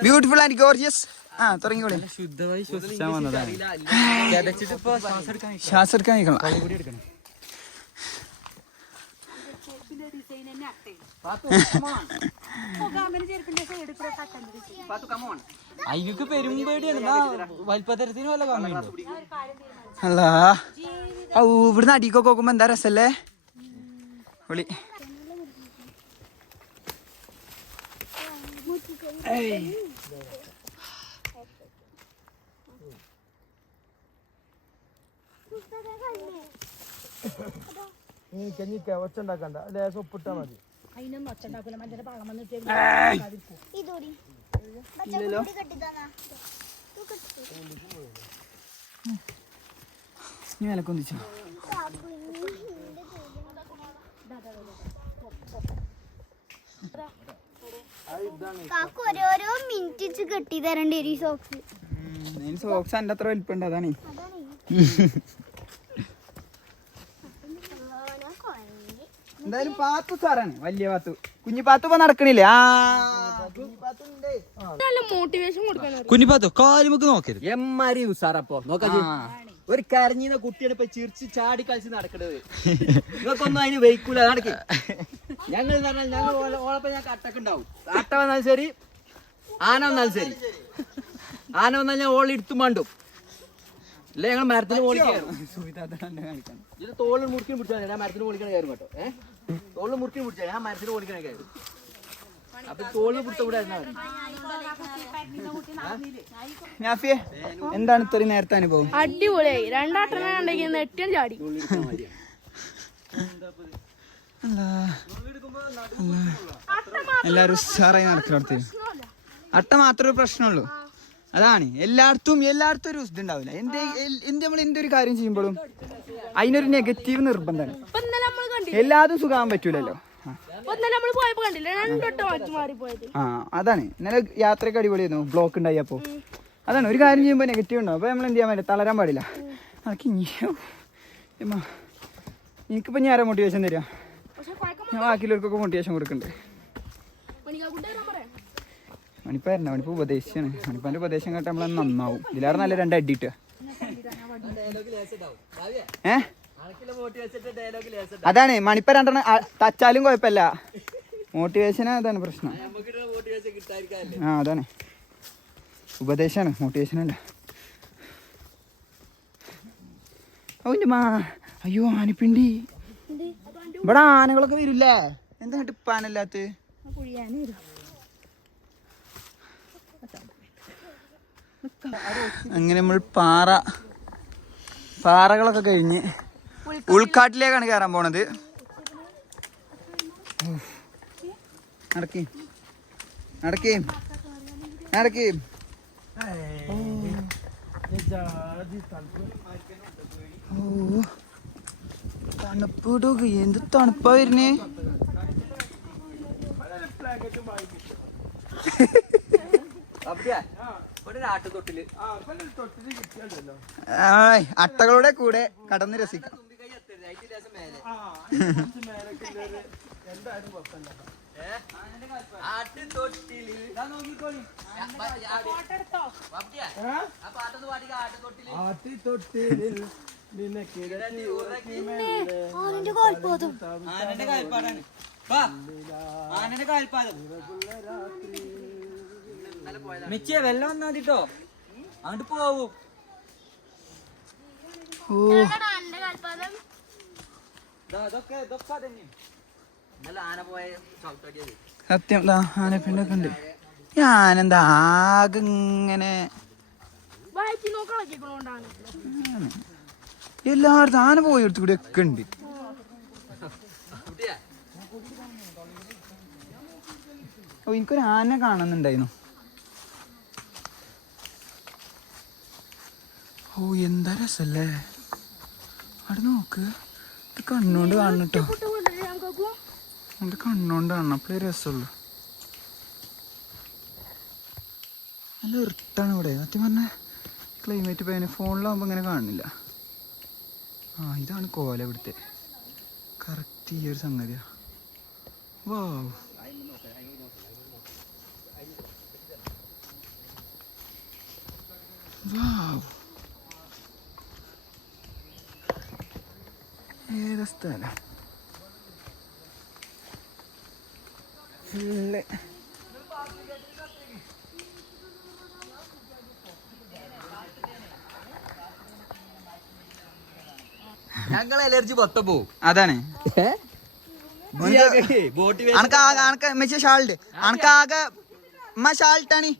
ബ്യൂട്ടിഫുൾ ആൻഡ് ഗോർജിയസ്. ആ തുടങ്ങിക്കോളി. ശുദ്ധമായി ശ്വസിച്ചാൻ വന്നതാണ്. ശ്വാസം എടുക്കാൻ നിൽക്കണം. അയ്യൊക്കെ പെരുമ്പേടിയാണ്. വലിപ്പത്തരത്തിന് വല്ല കമ്മിയുണ്ടോ? അല്ല ഇവിടുന്ന് അടിക്കൊക്കെ നോക്കുമ്പോ എന്താ രസല്ലേ വിളി. ഒച്ചുണ്ടാക്കണ്ട, ലേശം ഉപ്പിട്ടാ മതി. നീ വിലക്കൊന്നിച്ചോ? ഓരോരോ മിനിറ്റ് കെട്ടി തരേണ്ടി വരും ഈ സോക്സ്. സോക്സ് എൻ്റെ അത്ര വലിപ്പുണ്ട് അതാണ്. എന്തായാലും പാത്തു സാറാണ് വലിയ പാത്തു. കുഞ്ഞു പാത്തു ഇപ്പൊ നടക്കണില്ലേ? കുഞ്ഞിപ്പാത്തോ കാലുമൊക്കെ നോക്കരുത്. എമ്മാരി ഉസാറപ്പോ നോക്കാ. ഒരു കരഞ്ഞീന്ന കുട്ടിയാണ് ഇപ്പൊ ചിരിച്ച് ചാടി കളിച്ച് നടക്കണത്. നിങ്ങൾക്കൊന്നും അതിന് വെയ്ക്കൂല. നടക്ക്. ഞങ്ങൾ ഞങ്ങൾ ഓളപ്പം ഞങ്ങൾക്ക് അട്ടക്കുണ്ടാവും. അട്ട വന്നാലും ശരി, ആന വന്നാലും ശരി. ആന വന്നാൽ ഞാൻ ഓളി എടുത്തു മണ്ടും. ഇല്ല ഞങ്ങൾ മരത്തിന് ഓളിക്കായിരുന്നു. ഇത് തോളിൽ മുറുക്കി പിടിച്ചാൽ ഞാൻ മരത്തിന് ഓളിക്കണ കയറും കേട്ടോ. തോളിൽ മുറുക്കി പിടിച്ചാൽ ഞാൻ മരത്തിന് ഓളിക്കണ കയറും. അപ്പൊ തോളിൽ പിടിച്ച കൂടെ നാഫിയെ എന്താണ് ഇത്രയും നേരത്തെ അനുഭവം? അടിപൊളിയായി. രണ്ടാട്ടനെ കണ്ടെങ്കിൽ നെട്ടിയും ചാടി. എല്ലാരും ഉഷാറായി നടക്കിടത്ത്. അട്ട മാത്രമേ ഒരു പ്രശ്നമുള്ളൂ. അതാണ് എല്ലായിടത്തും ഒരു ഇതുണ്ടാവില്ല. നമ്മൾ എന്തൊരു കാര്യം ചെയ്യുമ്പോഴും അതിനൊരു നെഗറ്റീവ് നിർബന്ധമാണ്. എല്ലാതും സുഖാൻ പറ്റൂലല്ലോ. ആ അതാണ് ഇന്നലെ യാത്രയൊക്കെ അടിപൊളിയായിരുന്നു. ബ്ലോക്ക് ഉണ്ടായി. അപ്പോൾ അതാണ് ഒരു കാര്യം ചെയ്യുമ്പോൾ നെഗറ്റീവ് ഉണ്ടാവും. അപ്പോൾ നമ്മൾ എന്ത് ചെയ്യാൻ പറ്റില്ല, തളരാൻ പാടില്ല. അതൊക്കെ എനിക്കിപ്പോൾ ഞാൻ ആരാ മോട്ടിവേഷൻ തരിക? ഞാൻ ബാക്കിയുള്ളവർക്കൊക്കെ മോട്ടിവേഷൻ കൊടുക്കുന്നുണ്ട്. മണിപ്പാരണ്ട, മണിപ്പ ഉപദേശിച്ചാണ്. മണിപ്പാൻ്റെ ഉപദേശം കേട്ടാൽ നമ്മൾ നന്നാവും. ഇതിലേറെ നല്ല 2 അടിയിട്ട്. അതാണ് മണിപ്പ 2 തച്ചാലും കുഴപ്പമില്ല. മോട്ടിവേഷൻ അതാണ് പ്രശ്നം. ആ അതാണ് ഉപദേശമാണ്, മോട്ടിവേഷനല്ല. അയ്യോ ആനപ്പിണ്ടി. ഇവിടെ ആനകളൊക്കെ വരില്ലേ? എന്താ ഇപ്പാനല്ലാത്ത? അങ്ങനെ നമ്മൾ പാറകളൊക്കെ കഴിഞ്ഞ് ഉൾക്കാട്ടിലേക്കാണ് കയറാൻ പോണത്. നടക്കേ തണുപ്പിടുക. എന്ത് തണുപ്പാ വരുന്നേ? അട്ടകളുടെ കൂടെ കടന്ന് രസിക്കാം. മിച്ചിയെ വെള്ളം വന്നാതിട്ടോ അങ്ങോട്ട് പോവും. സത്യം ആനപ്പിണ്ടൊക്കെ ഉണ്ട്. ഞാനെന്താ ആകെ ഇങ്ങനെ എല്ലായിടത്തും ആന പോയി എടുത്തു കൂടി ഒക്കെ ഉണ്ട്. ഓ എനിക്കൊരു ആന കാണുന്നുണ്ടായിരുന്നു. ഓ എന്താ രസല്ലേ. അവിടെ നോക്ക്, ഇത് കണ്ണോണ്ട് കാണണം കേട്ടോ. അത് കണ്ണോണ്ട് കാണണം, അപ്പോഴേ രസമുള്ളൂ. നല്ല ഇർട്ടാണ് ഇവിടെ. സത്യം പറഞ്ഞാൽ ക്ലൈമറ്റ് ഇപ്പം അതിന് ഫോണിലാകുമ്പോൾ ഇങ്ങനെ കാണുന്നില്ല. ആ ഇതാണ് കോല ഇവിടുത്തെ. കറക്റ്റ് ഈ ഒരു സംഗതിയാണ്. വാവ് ഏതാ സ്ഥലം ഫുള്ള് ഞങ്ങൾ അലർജി മൊത്തം പോവും. അതാണ് ബോട്ട് അനക്ക് മെച്ച ഷാൾട്ട് അനക്കാകെ ഉമ്മ ഷാൾട്ടാണ്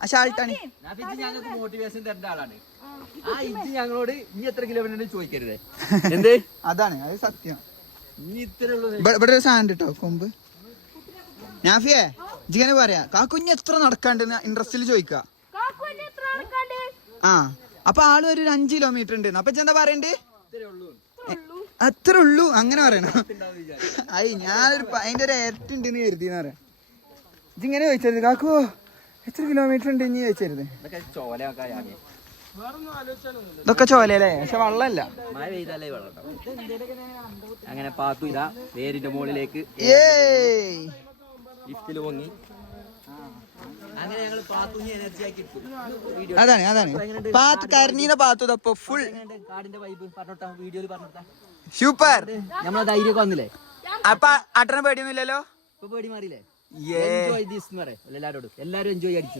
ആ ഷാൾട്ടാണ് ഞങ്ങൾക്ക് മോട്ടിവേഷൻ തരേണ്ട ആളാണ്. ആ ഇജ്ജ് ഞങ്ങളോട് ഇനി എത്ര കിലോമീറ്റർ ചോദിക്കരുതേ. എന്ത് അതാണ് അത് സത്യം. ഇനി ഇത്ര ഉള്ളൂ. ഇവിടെ ഒരു സാധനം കേട്ടോ കൊമ്പ്. നാഫിയേ ഇങ്ങനെ പറയാ കാക്കുഞ്ഞ് എത്ര നടക്കാണ്ട് ഇൻട്രസ്റ്റിൽ ചോദിക്ക. ആ അപ്പൊ ആള് ഒരു 5 കിലോമീറ്റർ ഉണ്ട്. അപ്പൊ എന്താ പറയണ്ടേ? അത്ര ഉള്ളൂ അങ്ങനെ പറയണോ? അയ് ഞാനൊരു അതിന്റെ ഒരു ഇരട്ടുണ്ടെന്ന് കരുതിന്ന് പറയാം. ഇങ്ങനെ ചോദിച്ചരുത് കാക്കു എത്ര കിലോമീറ്റർ ഉണ്ട് ഇനി ചോദിച്ചരുത്. ഇതൊക്കെ ചോലല്ലേ പക്ഷെ വള്ളല്ല. മഴ പെയ്താലേ വെള്ളം അങ്ങനെ പാത്തു ഇതാ വേരിന്റെ മുകളിലേക്ക് ലിഫ്റ്റിൽ പൊങ്ങി. അങ്ങനെ ഞങ്ങൾ പാത്തുവിനെ എനർജി ആക്കി എടുത്തു. അതാണ് പാത്ത് കരഞ്ഞീന്ന പാത്തു ഇതപ്പോ ഫുൾ കാടിന്റെ വൈബ് പറഞ്ഞോട്ടാ വീഡിയോയിൽ പറഞ്ഞോട്ടാ. സൂപ്പർ. നമ്മളെ ധൈര്യമൊക്കെ വന്നില്ലേ? അപ്പൊ അട്ടനെ പേടിയൊന്നുമില്ലല്ലോ? ഇപ്പൊ പേടി മാറിയില്ലേ? എൻജോയ് ദിസ് എന്ന് പറയാം എല്ലാരോടും. എല്ലാരും എൻജോയ് അടിച്ചു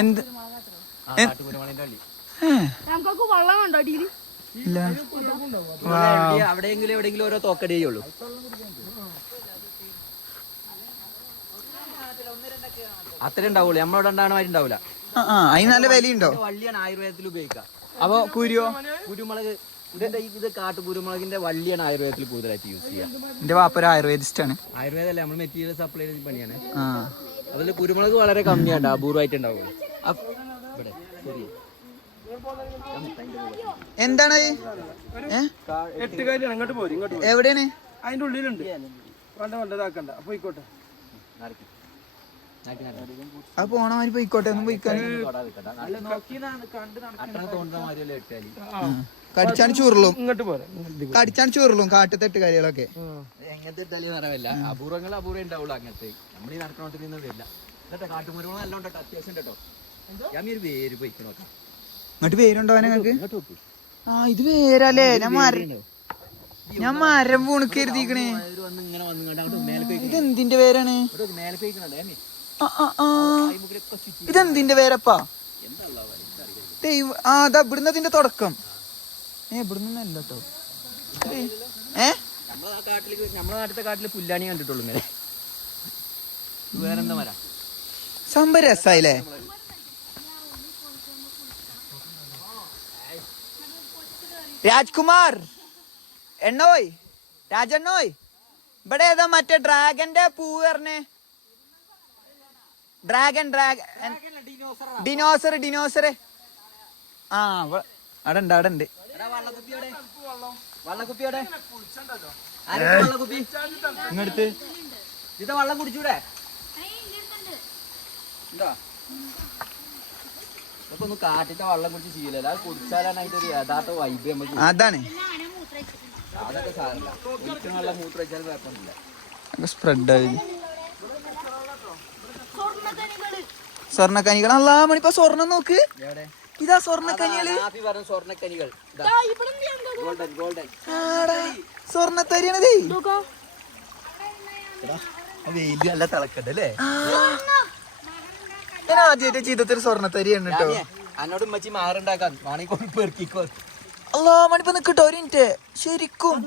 എന്ത് നമുക്കൊക്കെ വെള്ളം കണ്ടോ അടിയിൽ? അവിടെയെങ്കിലും എവിടെയെങ്കിലും ഓരോ തോക്കടിയേ ഉള്ളൂ. അത്ര ഉണ്ടാവുള്ളൂ. നമ്മളവിടെ ഉണ്ടാവണ ഉണ്ടാവില്ല. അതിന് നല്ല വിലയുണ്ടോ? വള്ളിയാണ് ആയുർവേദത്തിൽ ഉപയോഗിക്കുക. അപ്പൊ കുരുമുളക് ഇത് കാട്ടുകുരുമുളകിന്റെ വള്ളിയാണ് ആയുർവേദത്തിൽ കൂടുതലായിട്ട് യൂസ് ചെയ്യുക. എന്റെ വാപ്പ ഒരു ആയുർവേദിസ്റ്റ് ആണ്. ആയുർവേദമല്ല, നമ്മൾ മെറ്റീരിയൽ സപ്ലൈ ചെയ്യുന്ന പണിയാണ്. അതിൽ കുരുമുളക് വളരെ കമ്മിയാണ്, അപൂർവമായിട്ട് ഉണ്ടാവുക. എന്താണ് എവിടെയാണ്? അതിന്റെ ഉള്ളിലുണ്ട്. വല്ലതാക്കണ്ട പോയിക്കോട്ടെ. അത് പോണമാതിരി പോയിക്കോട്ടെ. ഒന്നും പോയിക്കാൻ കടിച്ചാണ് ചൂറലും ഇങ്ങോട്ട് പോരെ. കടിച്ചാണ് ചൂറലും കാട്ടുതെട്ട് കാര്യങ്ങളൊക്കെ. എങ്ങനത്തെ ഇട്ടാലും അറിയില്ല. അപൂർവങ്ങൾ അപൂർവം ഉണ്ടാവുള്ളൂ. അങ്ങനത്തെ നമ്മൾ ഈ നടക്കണത്തിൽ നിന്ന് വരില്ല. കേട്ടോ കാട്ടുമരുമകൾ നല്ല ഉണ്ടോ? അത്യാവശ്യം കേട്ടോ. ഞാൻ ഒരു വേര് പോയിക്കണോ? ഇങ്ങോട്ട് പേരുണ്ടോ നിങ്ങൾക്ക്? ആ ഇത് വേരല്ലേ? ഞാൻ മരം പൂണിക്ക് കരുതിക്കണേ. ഇതെന്തിന്റെ പേരാണ്? ഇതെന്തിന്റെ പേരപ്പാ? അതാ ഇവിടുന്നതിന്റെ തുടക്കം. ഇവിടുന്നല്ല കേട്ടോ. നമ്മളെ നാട്ടിലത്തെ കാട്ടില് പുല്ലാണി കണ്ടിട്ടുള്ളൂ. ഇങ്ങനെ വേറെന്താ മരം സംഭവം രസായില്ലേ? രാജ്കുമാർ എണ്ണോയ് രാജണ്ണോയ് ഇവിടെ ഏതാ മറ്റേ ഡ്രാഗന്റെ പൂവ് പറഞ്ഞേ? Dragon dinosaur. ആ അവിടെ ഉണ്ട്. ഇങ്ങടുത്ത് ഇത് വെള്ളം കുടിച്ചൂടെ? ഇതൊക്കെ ഒന്ന് കാട്ടിത്തെ വെള്ളം കുടിച്ച് ശീലല്ല. അത് കുടിച്ചാലാണ് അതിന്റെ ഒരു യഥാർത്ഥ വൈബ് നമുക്ക്. അതാണ് അതൊക്കെ സാറില്ല. ഒരിക്കലും വെള്ളം മൂത്ര വെച്ചാൽ കുഴപ്പമില്ല. സ്പ്രെഡ് ആയി സ്വർണ്ണക്കനികൾ. അല്ലാ മണിപ്പ സ്വർണ്ണം നോക്ക്. ഇതാ സ്വർണ്ണക്കനികള്. സ്വർണ്ണക്കനികൾ സ്വർണ്ണത്തരിയാണത്. നല്ല തിളക്കണ്ടല്ലേ? ഞാൻ ആദ്യമായിട്ട് ജീവിതത്തിൽ സ്വർണ്ണത്തരിയാണ് കേട്ടോ. എന്നോട് മച്ചി മാറുണ്ടാക്കാൻ വാണിക്കോട് പെറുക്കിക്കോ. അല്ലാ മണിപ്പ നിക്കട്ടോ ഒരു മിനിറ്റ്. ശരിക്കും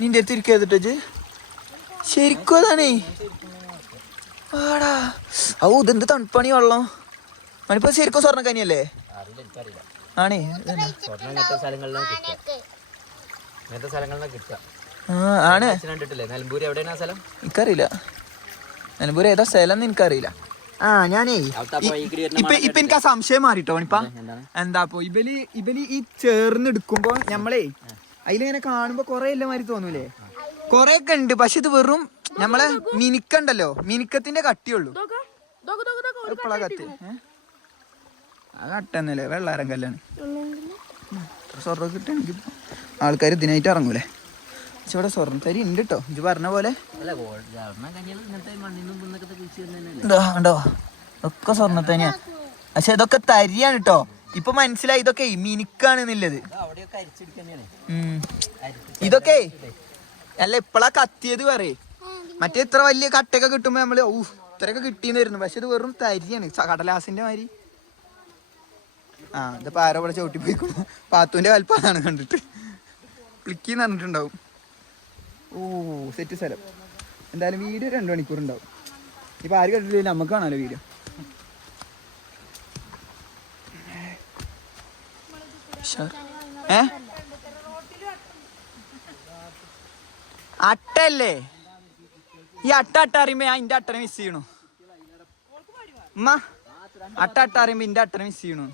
നിന്റെ അടുത്ത് ഇരിക്കരുതിട്ടോ. ശരിക്കും അതാണേ. ആടാ ഔ ഇതെന്ത് തണുപ്പണി വെള്ളം. മണിപ്പോ ശരിക്കും സ്വർണ്ണക്കനിയല്ലേ? ആണേ ആണ്. എനിക്കറിയില്ല നിലമ്പൂർ ഏതാ സ്ഥലം എനിക്കറിയില്ല. ആ ഞാനേ ഇപ്പൊ എനിക്ക് ആ സംശയം മാറിട്ടോ മണിപ്പ. എന്താപ്പോ ഇവല് ഈ ചേർന്ന് എടുക്കുമ്പോ ഞമ്മളേ അതിലിങ്ങനെ കാണുമ്പോ കൊറേ ഇല്ല മാതിരി തോന്നൂലേ? കൊറേ ഒക്കെ ഉണ്ട്. പക്ഷെ ഇത് വെറും നമ്മളെ മിനിക്കണ്ടല്ലോ, മിനിക്കത്തിന്റെ കട്ടിയുള്ളൂ. ഇപ്പളാ കത്തി ആ കട്ടന്നല്ലേ വെള്ളാരം കല്ലാണ്. സ്വർണ്ണം കിട്ടുകയാണെങ്കിൽ ആൾക്കാർ ഇതിനായിട്ട് ഇറങ്ങൂലേ? ഇവിടെ സ്വർണ്ണത്തരി ഉണ്ട് കേട്ടോ ഇത് പറഞ്ഞ പോലെ. അല്ല ഇങ്ങനത്തെ മണ്ണിന്നും കുന്നൊക്കെ കുഴിച്ച് തന്നെയല്ലേ. ഇതാ കണ്ടോ ഒക്കെ സ്വർണ്ണത്തരിയാ. പക്ഷെ ഇതൊക്കെ തരിയാണ് കേട്ടോ. ഇപ്പൊ മനസ്സിലായി ഇതൊക്കെ മിനുക്കാണെന്നുള്ളത്. അവിടെയൊക്കെ അരിച്ചെടുക്കുന്നതാണ്. ഇതൊക്കെ അല്ല ഇപ്പളാ കത്തിയത് പറയേ. മറ്റേ ഇത്ര വലിയ കട്ടയൊക്കെ കിട്ടുമ്പോ നമ്മള് ഇത്രയൊക്കെ കിട്ടിയെന്ന് വരുന്നു. പക്ഷെ ഇത് വെറും തരിയാണ് കടലാസിന്റെ മാതിരി. ഇതിപ്പോ ആരോ ഇവിടെ ചവിട്ടി പോയിക്കുന്നു. പാത്തുവിന്റെ കൽപ്പാതാണ് കണ്ടിട്ട് ക്ലിക്കിന്ന് പറഞ്ഞിട്ടുണ്ടാവും. സെറ്റ് സ്ഥലം. എന്തായാലും വീഡിയോ 2 മണിക്കൂർ ഉണ്ടാവും. ഇപ്പൊ ആര് കണ്ടിട്ടില്ല നമുക്ക് കാണാലോ വീഡിയോ. അട്ടല്ലേ ഈ അട്ട അറിയുമ്പോ ഞാൻ ഇന്റെ അട്ടനെ മിസ് ചെയ്യണു. ഉമ്മ അട്ട അറിയുമ്പോ ഇന്റെ അട്ടനെ മിസ് ചെയ്യണു.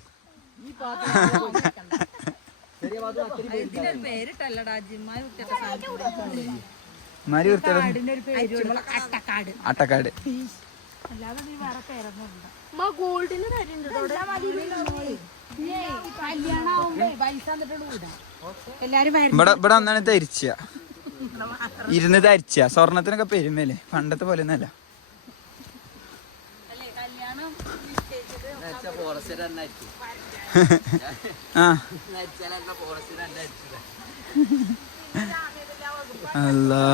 അട്ടക്കാട് ഇവിടെ ഒന്നാണ് തരിച്ച ഇരുന്ന് തരിച്ച. സ്വർണത്തിനൊക്കെ പെരുമല്ലേ പണ്ടത്തെ പോലെ ഒന്നല്ല.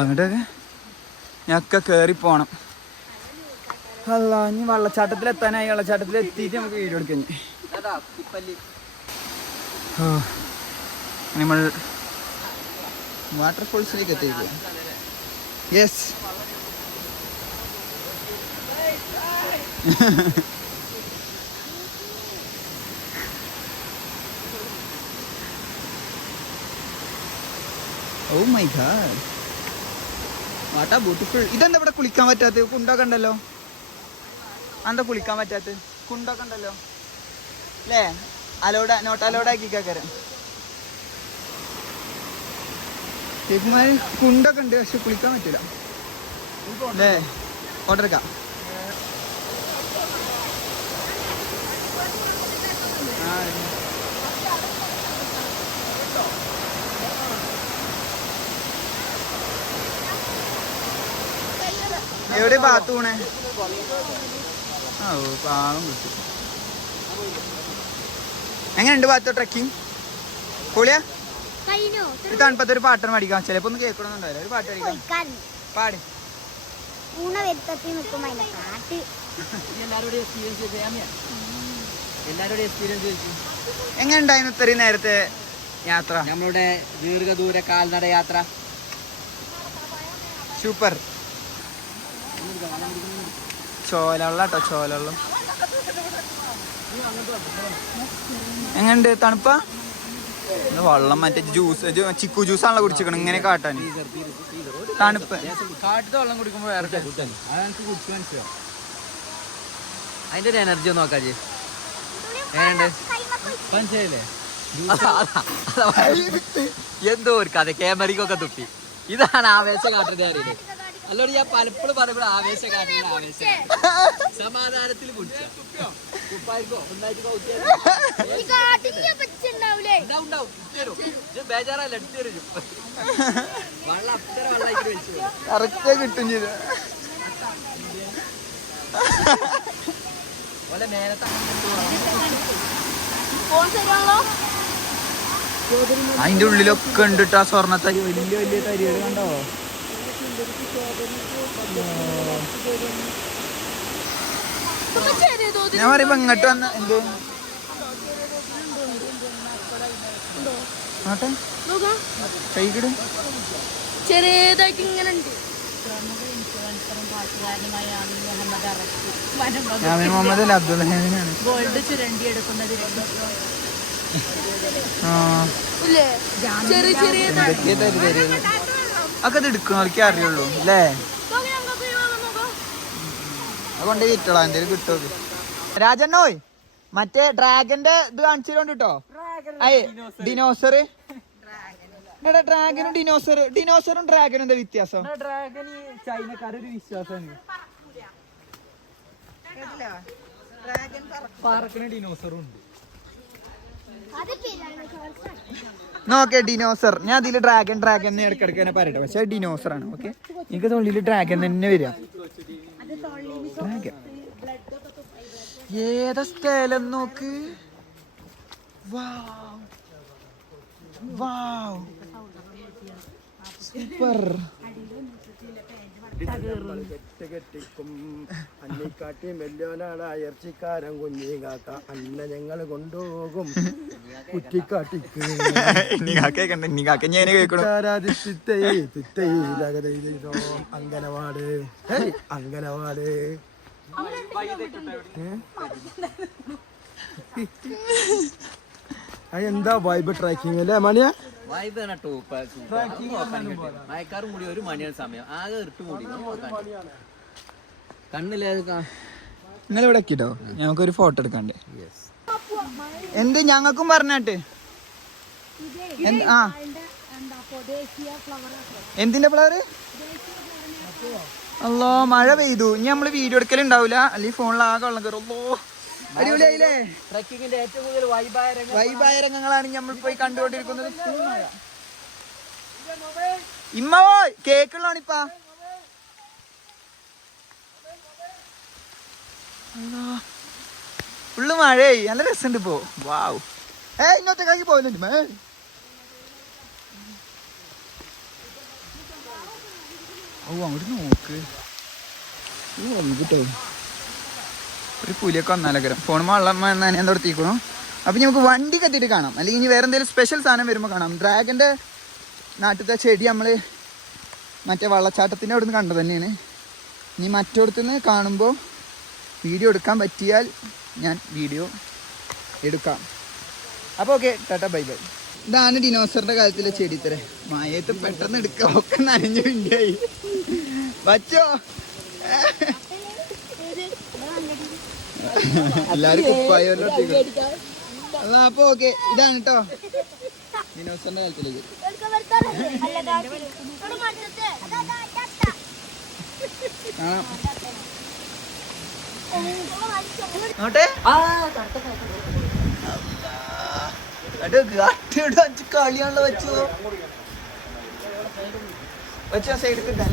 അങ്ങോട്ടൊക്കെ ഞൊക്കെ കേറി പോണം. അല്ല ഇനി വെള്ളച്ചാട്ടത്തിൽ എത്താനായി. വെള്ളച്ചാട്ടത്തിൽ എത്തിയിട്ട് നമുക്ക് വീഡിയോ എടുക്കാം. നമ്മൾ വാട്ടർഫോൾസിലേക്ക് എത്തിയിരിക്കുക. Yes oh my god what a beautiful. ഇതെന്താ ഇവിടെ കുളിക്കാൻ പറ്റാത്ത? കുണ്ടൊക്കെ ഉണ്ടല്ലോ. എന്താ കുളിക്കാൻ പറ്റാത്ത? കുണ്ടൊക്കെ ഉണ്ടല്ലോ അല്ലേ? Not allowed ആക്കിക്കാരം. ചേച്ചിമാര് കുണ്ടൊക്കെ ഉണ്ട് പക്ഷെ കുളിക്കാൻ പറ്റൂല അല്ലേ? ഓർഡർ എടുക്കാം. എവിടെ ബാത്തൂണേ? പാവം കിട്ടി. എങ്ങനെയുണ്ട് ബാത്തോ ട്രക്കിങ്? പൊളിയാ? ഒരു തണുപ്പത്ത് ഒരു പാട്ടാണ് പഠിക്കാൻ. ചിലപ്പോ ഒന്ന് കേൾക്കണമെന്നുണ്ടാവില്ല. ഒരു പാട്ട് പഠിക്കാം. പാട്. എങ്ങനെയുണ്ടായിരുന്നു ഇത്രയും നേരത്തെ യാത്ര? നമ്മളുടെ ദീർഘദൂര കാൽനട യാത്ര സൂപ്പർ. ചോലവെള്ളം കേട്ടോ, ചോലവെള്ളം. എങ്ങനെയുണ്ട്? തണുപ്പാ? വെള്ളം മറ്റേ ജ്യൂസ് ചിക്കു ജ്യൂസാണല്ലോ കുടിച്ചിരിക്കണം. ഇങ്ങനെ കാട്ടാൻ തണുപ്പ്. കാട്ടിത്തെ വെള്ളം കുടിക്കുമ്പോ വേറെ അതിന്റെ ഒരു എനർജി ഒന്ന് നോക്കാജി. മനസ്സിലായില്ലേ? എന്തോ ഒരു കഥ ക്യാമറയ്ക്കൊക്കെ തുപ്പി. ഇതാണ് ആവേശം കാട്ടുന്നത് അറിയില്ലേ? അല്ലോട് ഞാൻ പലപ്പോഴും പറയുമ്പോൾ ആവേശം കാട്ടുന്ന ആവേശം സമാധാനത്തിൽ കുടിച്ചോ ബേജാറല്ല എടുത്തു തരും. വെള്ളം അത്ര വെള്ളമായിട്ട് വെച്ചു കറക്റ്റ് കിട്ടും ചെയ്ത്. പോലെ മേലത്തെ അതിന്റെ ഉള്ളിലൊക്കെ ഉണ്ട് കേട്ടോ സ്വർണ്ണത്തരി. വലിയ വലിയ തരികൾ കണ്ടോ? ഞാൻ പറയുമ്പോ ഇങ്ങോട്ട് വന്ന എന്ത് കൈകിടും ചെറിയതായിട്ട് ഇങ്ങനെ ഉണ്ട്. യാമിൻ മുഹമ്മദ് അല്ല അബ്ദുൽ ഹമീദാണ്. ഗോൾഡ് ചുരണ്ടി എടുക്കുന്നത് ചെറിയ ചെറിയ എന്തൊക്കെ തരി ഒക്കെ ഇത് എടുക്കണവർക്ക് അറിയുള്ളൂ അല്ലേ? അതുകൊണ്ട് വിറ്റോളാം. എന്തേലും കിട്ടും. രാജണ്ണോയ് മറ്റേ ഡ്രാഗന്റെ ഇത് കാണിച്ചിട്ടുണ്ട് കേട്ടോ. ഡിനോസർ. എടാ ഡ്രാഗനും ഡിനോസറും ഡ്രാഗനും എന്താ വ്യത്യാസം? ഡ്രാഗന് ചൈനക്കാരൊരു വിശ്വാസമാണ്. പാർക്കിന് ഡിനോസറും ഉണ്ട്. നോക്കെ ഡിനോസർ. ഞാൻ അതിൽ ഡ്രാഗൺ എന്ന് ഇടക്കിടക്ക് തന്നെ പറയട്ടെ, പക്ഷെ ഡിനോസർ ആണ്. ഓക്കെ, എനിക്ക് തൊള്ളിയിൽ ഡ്രാഗൺ തന്നെ വരിക. ഡ്രാഗൺ ഏതാ സ്ഥലം നോക്ക്. സൂപ്പർ. അന്നിക്കാട്ടി മെല്ലോനാണ് അയർച്ചിക്കാരൻ കുഞ്ഞിക്കാക്ക അന്ന ഞങ്ങൾ കൊണ്ടുപോകും കുറ്റിക്കാട്ടിക്ക് അങ്കനവാട് അങ്കനവാട്. എന്താ വൈബ് ട്രാക്കിംഗ് അല്ലേ മണിയ? മയക്കാറും കൂടി ഒരു മണിയാണ് സമയം, ആകെ ഇട്ട് മൂടി കണ്ണില്ലേ. നിങ്ങൾ ഇവിടെ എത്തിട്ടോ, ഞങ്ങൾക്കൊരു ഫോട്ടോ എടുക്കാണ്ട്. എന്ത് ഞങ്ങൾക്കും പറഞ്ഞാട്ട്. ആ എന്തിന്റെ ഫ്ലവർ? അല്ലോ മഴ പെയ്തു, ഇനി നമ്മള് വീഡിയോ എടുക്കലുണ്ടാവില്ല, അല്ലെങ്കിൽ ഫോണിൽ ആകെ വെള്ളം കയറും. അടിപൊളിയായില്ലേ? ട്രക്കിങ്ങിന്റെ ഏറ്റവും കൂടുതൽ വൈബായ രംഗങ്ങളാണ് നമ്മൾ പോയി കണ്ടുകൊണ്ടിരിക്കുന്നത്. ഇമ്മ പോയി കേക്കുള്ളാണിപ്പാ. ഫുള്ള് മഴയായി, നല്ല രസമുണ്ട് ഇപ്പോ. വാവ്. ഇന്നൊറ്റക്കാക്കി പോയില്ലുണ്ട് മേ. ഓ അങ്ങോട്ട് നോക്ക്. കിട്ടോ ഒരു പുലിയൊക്കെ വന്നാലക്കരം. ഫോൺ വെള്ളം നനയാൻ തുടത്തിക്കണു. അപ്പം നമുക്ക് വണ്ടി കത്തിയിട്ട് കാണാം, അല്ലെങ്കിൽ ഇനി വേറെ എന്തെങ്കിലും സ്പെഷ്യൽ സാധനം വരുമ്പോൾ കാണാം. ഡ്രാഗൻ്റെ നാട്ടിലത്തെ ചെടി നമ്മൾ മറ്റേ വെള്ളച്ചാട്ടത്തിൻ്റെ അവിടെ നിന്ന് കണ്ടത് തന്നെയാണ്. ഇനി മറ്റോടത്തുനിന്ന് കാണുമ്പോൾ വീഡിയോ എടുക്കാൻ പറ്റിയാൽ ഞാൻ വീഡിയോ എടുക്കാം. അപ്പോൾ ഓക്കെ, ടാറ്റ ബൈ ബൈ. ഇതാണ് ഡിനോസറിൻ്റെ കാലത്തിലെ ചെടി. ഇത്ര മഴയത്ത് പെട്ടെന്ന് എടുക്കുക, ഒക്കെ നനഞ്ഞു വിണ്ടായി വച്ചോ. എല്ലാരും കുപ്പായല്ലോ. അപ്പൊ ഓക്കെ, ഇതാണ് കേട്ടോ ഡിനോസറിന്റെ കാലത്തിലേക്ക്. കളിയാണല്ലോ വെച്ചോ വെച്ചോ സൈഡ് കിട്ടാൻ.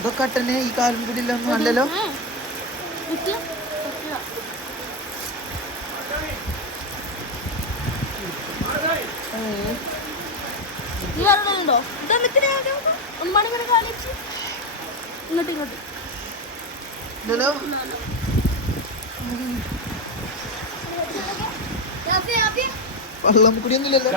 ഇതൊക്കെ തന്നെ ഈ കാലം കൂടി ഇല്ലൊന്നും അല്ലല്ലോ. ഉണ്ടോ ഇങ്ങോട്ട് ഇങ്ങോട്ട് വെള്ളം കുടിയൊന്നുമില്ലല്ലോ.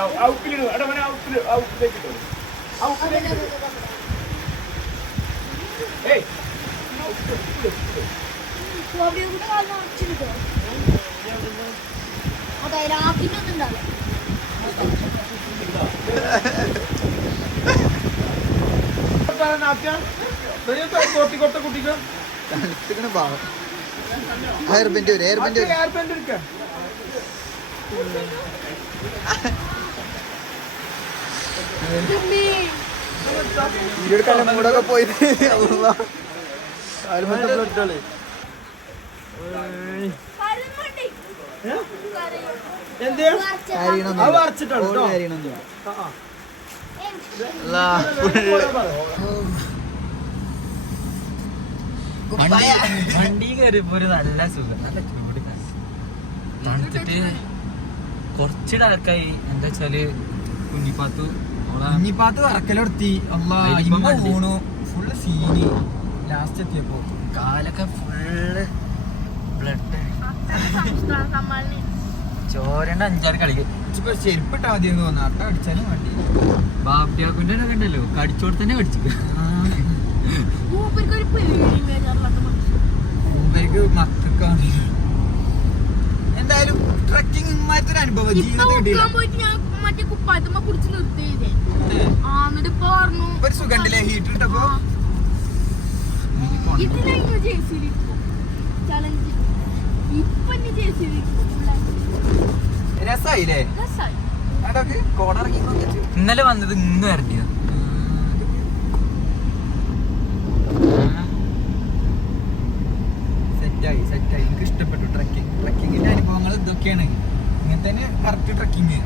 തണുത്തിക്കണ പാവം. ഹെയർബെൻഡ് വരും, ഹെയർബെൻഡ് വരും. വീഡിയോയുടെ മൂടൊക്കെ പോയിട്ട് വണ്ടി കയറിയപ്പോ ഒരു നല്ല സുഖം, നല്ല ചൂട് തണുത്തിട്ട് കുറച്ച് ഡാർക്കായി. എന്താ വെച്ചാല് കുഞ്ഞിപ്പാത്തു വറക്കലെടുത്തി ഊണു ഫുള്ള് സീനി. ലാസ്റ്റ് എത്തിയപ്പോ കാലൊക്കെ ഫുള്ള് ബ്ലഡ്, ചോരന്റെ 5-6 കളിക്ക്. ചെരുപ്പിട്ടാ മതിയെന്ന് തോന്നുന്നു, അട്ട അടിച്ചാലും വണ്ടി. ബാബ്യാക്കുന്റെ ഒക്കെ ഉണ്ടല്ലോ, കടിച്ചോട് തന്നെ കടിച്ചു. മക്കൾക്കാണ് എന്തായാലും ട്രക്കിംഗ് ഇമാത്തൊരു അനുഭവം ഒരു സുഖണ്ടല്ലേ ഹീറ്റർ ഇട്ടപ്പോ. രസായില്ലേ? കോടിറങ്ങി നോക്കി. ഇന്നലെ വന്നത് ഇന്ന് വരണ്ടിയോ? സെറ്റായി എനിക്ക് ഇഷ്ടപ്പെട്ടു. ട്രക്കിങ്ങിന്റെ അനുഭവങ്ങൾ ഇതൊക്കെയാണ്. ഇങ്ങനെ തന്നെ കറക്റ്റ് ട്രക്കിങ്.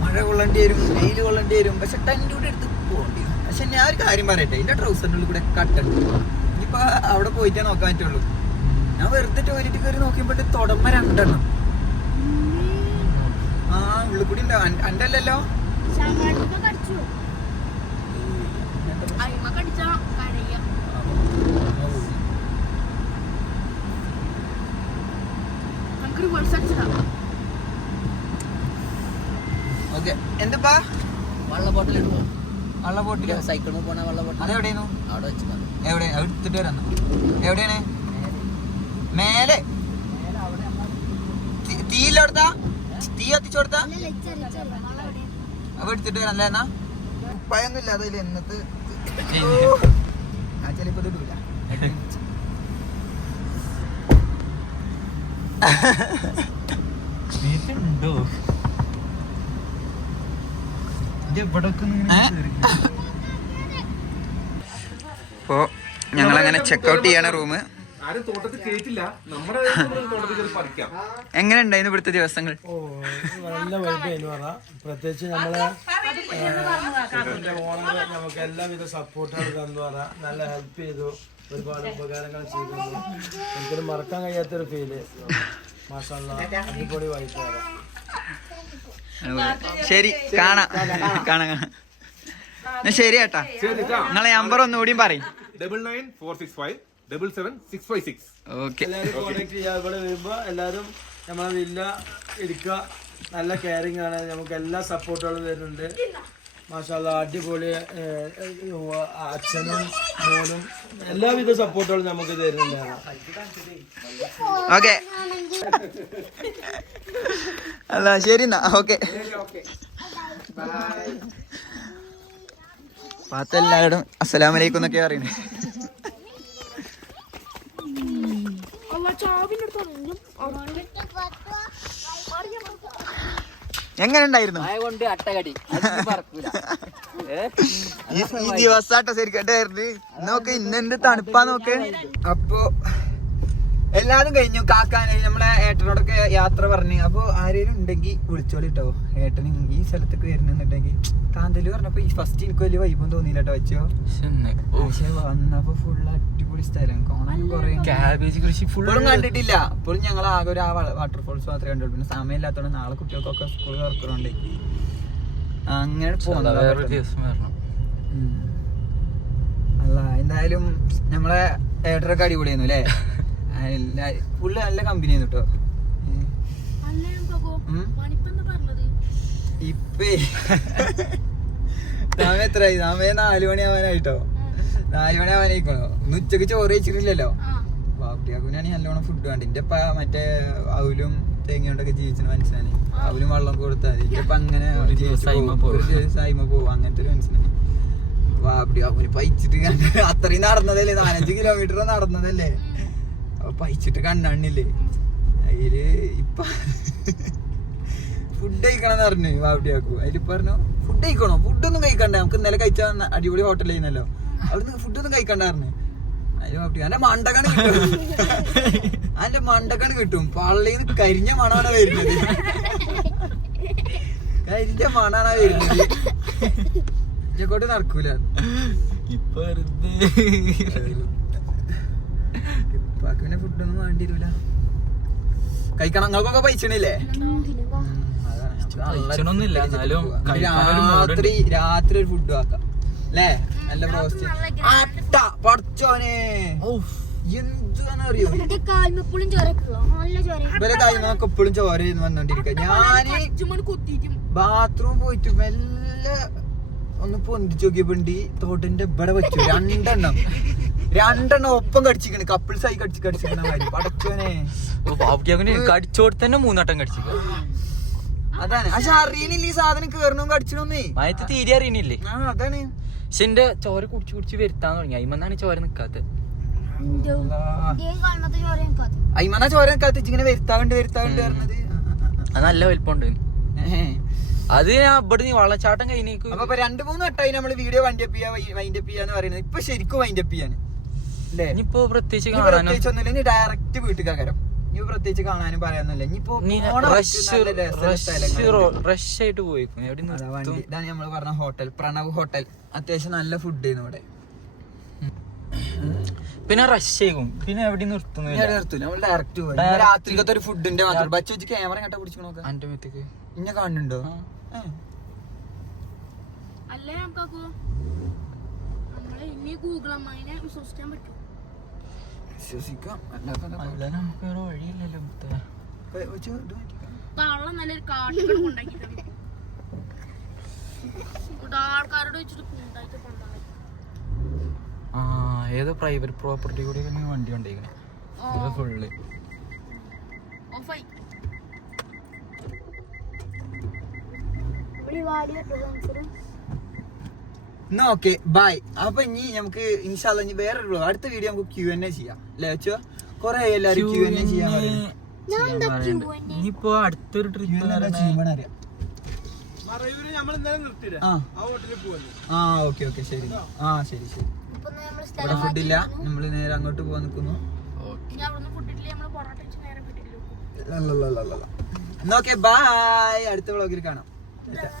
മഴ കൊള്ളേണ്ടി വരും, വെയിൽ കൊള്ളേണ്ടി വരും, പക്ഷെ ടെന്റ് കൂടെ എടുത്ത് പോകേണ്ടി വരും. പക്ഷെ ഞാൻ ഒരു കാര്യം പറയട്ടെ, എന്റെ ട്രൗസറിന്റെ ഉള്ളിൽ കൂടെ കട്ടുണ്ട്. ഇനിയിപ്പോ അവിടെ പോയിട്ടേ നോക്കാൻ പറ്റുള്ളൂ. ഞാൻ വെറുതെ ടോയ്ലറ്റ് കയറി നോക്കിയപ്പോട്ട് തുടമ്മ 2 എണ്ണം. ആ ഉള്ളിൽ കൂടി ഉണ്ടോ? അന്റെ അല്ലല്ലോ. ഓക്കെ എന്തിപ്പാ വെള്ള ബോട്ടിലിടുമ്പോ വള്ള ബോട്ടില് സൈക്കിളിൽ പോണ വെള്ള ബോട്ടിൽ അതെവിടെയായിരുന്നു? അവിടെ വെച്ചു. എവിടെ എടുത്തിട്ട് വരാം. എവിടെയാണ്? മേലെ തീയിലെടുത്താ? തീ കത്തിച്ചു കൊടുത്താ? അപ്പൊ എടുത്തിട്ട് വരാം അല്ലേ? എന്നാ ഉപ്പായൊന്നും ഇല്ല അതിൽ എന്നത്ത് ഞാൻ ചിലപ്പോ ഇത് ഇടൂല. ഉണ്ടോ ഇപ്പോ ഞങ്ങളങ്ങനെ ചെക്കൗട്ട് ചെയ്യണ റൂമ്. ആരും തോട്ടത്തിൽ കേട്ടില്ല, നമ്മുടെ തോട്ടത്തിൽ കയറി പറിക്കാം. എങ്ങനെ ഉണ്ടായിരുന്നു ഇവിടുത്തെ ദിവസങ്ങൾ? നല്ല വൈബായിരുന്നു പറഞ്ഞാൽ. പ്രത്യേകിച്ച് നമ്മളെ ഓണർ നമുക്ക് എല്ലാവിധ സപ്പോർട്ടാണ് തന്നു പറഞ്ഞാൽ. നല്ല ഹെൽപ്പ് ചെയ്തു, ഒരുപാട് ഉപകാരങ്ങൾ ചെയ്തു. എനിക്കൊരു മറക്കാൻ കഴിയാത്തൊരു ഫീല്. മാഷാഅല്ലാഹ് അടിപൊളി വൈബ് പറയാം. ശരി, കാണാം. ശരി ഏട്ടാ, നിങ്ങളെ നമ്പർ ഒന്നുകൂടിയും പറയും. 9946577656. ഓക്കെ. എല്ലാവരും കോൺടാക്ട് ചെയ്യുക. ഇവിടെ വരുമ്പോൾ എല്ലാവരും നമ്മളെ വില്ല ഇരിക്കുക. നല്ല കെയറിങ് ആണ്. നമുക്ക് എല്ലാ സപ്പോർട്ടുകളും തരുന്നുണ്ട്. മാഷാഅല്ലാഹ് അടിപൊളി. അച്ഛനും മോനും എല്ലാവിധ സപ്പോർട്ടുകളും നമുക്ക് തരുന്നുണ്ട്. ഓക്കെ അല്ല ശരി എന്നാ. ഓക്കെ പാത്തെല്ലാവരും അസ്സലാമലൈക്കും എന്നൊക്കെ പറയുന്നത്. എങ്ങനെ ഉണ്ടായിരുന്നു കൊണ്ട് അട്ടകടി പറക്കൂല. ഈ ദിവസാട്ടോ ശരിക്കട്ടായിരുന്നു. നോക്ക് ഇന്നെന്ത് തണുപ്പാ നോക്ക്. അപ്പൊ എല്ലാതും കഴിഞ്ഞു. കാക്കാന് നമ്മളെ ഏട്ടനോടൊക്കെ യാത്ര പറഞ്ഞു. അപ്പൊ ആരെങ്കിലും ഉണ്ടെങ്കിൽ വിളിച്ചോളിട്ടോ. ഏട്ടന് ഈ സ്ഥലത്തേക്ക് വരുന്നുണ്ടെങ്കിൽ കാന്തല് പറഞ്ഞപ്പോ ഈ ഫസ്റ്റ് എനിക്ക് വലിയ വൈബും തോന്നിയില്ല കേട്ടോ വെച്ചോ. പക്ഷെ വന്നപ്പോ ഫുള്ള് അടിപൊളി സ്ഥലം കാണാൻ. കുറെ ക്യാബേജ് കൃഷി ഫുള്ളും കണ്ടിട്ടില്ല. ഇപ്പോഴും ഞങ്ങൾ ആകെ ഒരു വാട്ടർഫോൾസ് മാത്രമേ കണ്ടുള്ളൂ. പിന്നെ സമയമില്ലാത്തോണ്ട് നാളെ കുട്ടികൾക്കൊക്കെ സ്കൂൾ തുറക്കുന്നുണ്ട്. അങ്ങനെ പോകുന്നത്. അല്ല എന്തായാലും നമ്മളെ ഏട്ടനൊക്കെ അടിപൊളിയായിരുന്നു അല്ലേ? ഫുള്ള് നല്ല കമ്പനി ആയിരുന്നു കേട്ടോ. ഇപ്പേ സമയം എത്രയായി? സമയം 4 മണി ആവാനായിട്ടോ. 4 മണി ആവാനായിക്കണോ? ഇന്ന് ഉച്ചക്ക് ചോറ് കഴിച്ചിട്ടില്ലല്ലോ. ബാപ്പിയാക്കുനാണ് നല്ലോണം ഫുഡ് വേണ്ട. എന്റെ മറ്റേ അവലും തേങ്ങയോണ്ടൊക്കെ ജീവിച്ചിന് മനസ്സിലായി. അവലും വെള്ളം കൊടുത്താൽ മതി. ഇപ്പൊ അങ്ങനെ സൈമ പോവും. അങ്ങനത്തെ ഒരു മനസ്സിലായി. ബാപ്പിയാക്കുന് പൈച്ചിട്ട് അത്രയും നടന്നതല്ലേ, 4-5 കിലോമീറ്റർ നടന്നതല്ലേ. അപ്പൊ പൈച്ചിട്ട് കണ്ണാണില്ലേ അതില്. ഇപ്പൊ ഫുഡ് കഴിക്കണം പറഞ്ഞു ബാപ്പിയാക്കു. അതിൽ പറഞ്ഞു ഫുഡ് കഴിക്കണോ? ഫുഡൊന്നും കഴിക്കണ്ട, നമുക്ക് ഇന്നലെ കഴിച്ച അടിപൊളി ഹോട്ടലിൽ ചെയ്യുന്നല്ലോ, അവിടുന്ന് ഫുഡൊന്നും കഴിക്കണ്ട പറഞ്ഞു. അതിന് ബാപ്പി എന്റെ മണ്ടക്കാണ് കിട്ടും. അതിന്റെ മണ്ടക്കാണ് കിട്ടും. പള്ളിയിൽ നിന്ന് കരിഞ്ഞ മണാണ് വരുന്നത്. കരിഞ്ഞ മണാണ് വരുന്നത്. ഇങ്ങോട്ട് നടക്കൂല. ഇപ്പൊ പിന്നെ ഫുഡൊന്നും വേണ്ടിരൂല. കഴിക്കണം. നിങ്ങൾക്കൊക്കെ പൈസണില്ലേ? രാത്രി ഒരു ഫുഡ് ആക്കാം അല്ലേ? നല്ല ബ്രോസ്റ്റ് അട്ട പഠിച്ചോനെ. എന്താന്നറിയോ ഇവരെ കാര്യങ്ങളൊക്കെ എപ്പോഴും ചോര വന്നോണ്ടിരിക്ക. ഞാന് ബാത്റൂം പോയിട്ട് മെല്ലെ ഒന്ന് പൊന്തിച്ച് നോക്കിയപ്പോണ്ടി തോട്ടിന്റെ ഇവിടെ വെച്ചു. 2 ഒപ്പം കടിച്ചിക്കണ്. കപ്പിൾസായി കടിച്ചിക്കണ മാതിരി. പടച്ചോനെ കടിച്ചോട്ട് തന്നെ 3 വട്ടം കടിച്ചു. അതാണ്. പക്ഷെ അറിയണില്ല ഈ സാധനം കേറണോ കടിച്ചണോന്നേ. മയത്ത് തീരെ അറിയണില്ലേ. അതാണ്. പക്ഷെ എന്റെ ചോര കുടിച്ച് വരുത്താൻ തുടങ്ങി. അയിമെന്നാണ് ചോര നിക്കാത്തത്. അയ്മന്നാ ചോര നിക്കാത്ത ഇങ്ങനെ വരുത്താണ്ട് പറഞ്ഞത്. അത് നല്ല വലിപ്പമുണ്ട്. അത് ഞാൻ ഇവിടെ നീ വെള്ളച്ചാട്ടം കഴിഞ്ഞേക്ക്. അപ്പൊ 2-3 വട്ടമായി നമ്മള് വീഡിയോ വൈൻഡപ്പ് ചെയ്യാന്ന് പറയുന്നത്. ഇപ്പൊ ശരിക്കും വൈൻഡപ്പ് ചെയ്യാന് അല്ലേ? ഇനിയിപ്പോ പ്രത്യേകിച്ച് ഇനി കാണാനോ പ്രത്യേകിച്ച് ഒന്നുമില്ല. ഇനി ഡയറക്റ്റ് വീട്ടുകാരം. ഇനി പ്രത്യേകിച്ച് കാണാനും പറയാനൊന്നുമില്ല. ഇനിയിപ്പോ റഷ് ആയിട്ട് പോയിക്കും. എവിടെ വണ്ടി ഇതാണ് നമ്മള് പറഞ്ഞ ഹോട്ടൽ, പ്രണവ് ഹോട്ടൽ. അത്യാവശ്യം നല്ല ഫുഡ് ചെയ്യുന്നു ഇവിടെ. പിന്നെ റഷ് ചെയ്യും. പിന്നെ എവിടെ നിർത്തുന്നില്ല. നിർത്തൂല, നമ്മൾ ഡയറക്റ്റ് പോയി. രാത്രിക്കത്തെ ഒരു ഫുഡിന്റെ മാത്രം. ബച്ച് വെച്ച് ക്യാമറ കണ്ട പിടിച്ചു നോക്കാം. എന്റെ മേത്തേക്ക് ഇന്നെ കാണുന്നുണ്ടോ? അല്ലേ നമുക്കാക്കോ നമ്മളെ ഇനി ഗൂഗിൾ അമ്മനെ വിശ്വസിക്കാൻ പറ്റും. വിശ്വസിക്കാം. അല്ല നമുക്ക് വേറെ വഴിയില്ലല്ലോ. കള്ളം നല്ലൊരു കാട്ടുകൾ കൊണ്ടാക്കി തന്നെ ആൾക്കാരോട് വെച്ചിട്ട് കൂട്ടായിട്ട് കൊണ്ടാകും. ഏതോ പ്രൈവറ്റ് പ്രോപ്പർട്ടി കൂടി വണ്ടി കൊണ്ടിരിക്കണേ ഫുള്ള് ഓഫായി. എന്നാ ഓക്കെ ബൈ. അപ്പൊ ഇനി നമുക്ക് ഇൻഷാല്ല ഇനി വേറൊരു അടുത്ത വീഡിയോ നമുക്ക് Q&A ചെയ്യാം അല്ലേ? വെച്ചോ കൊറേ എല്ലാരും Q&A ചെയ്യാൻ ഇനിയിപ്പോ അടുത്തൊരു ട്രിപ്പ് അറിയാം. ഓക്കെ ശരി. ശരി ഇവിടെ ഫുഡില്ല, നമ്മള് നേരെ അങ്ങോട്ട് പോകാൻ നിൽക്കുന്നു. എന്നാ ഓക്കെ ബൈ. അടുത്ത വ്ളോഗിൽ കാണാം.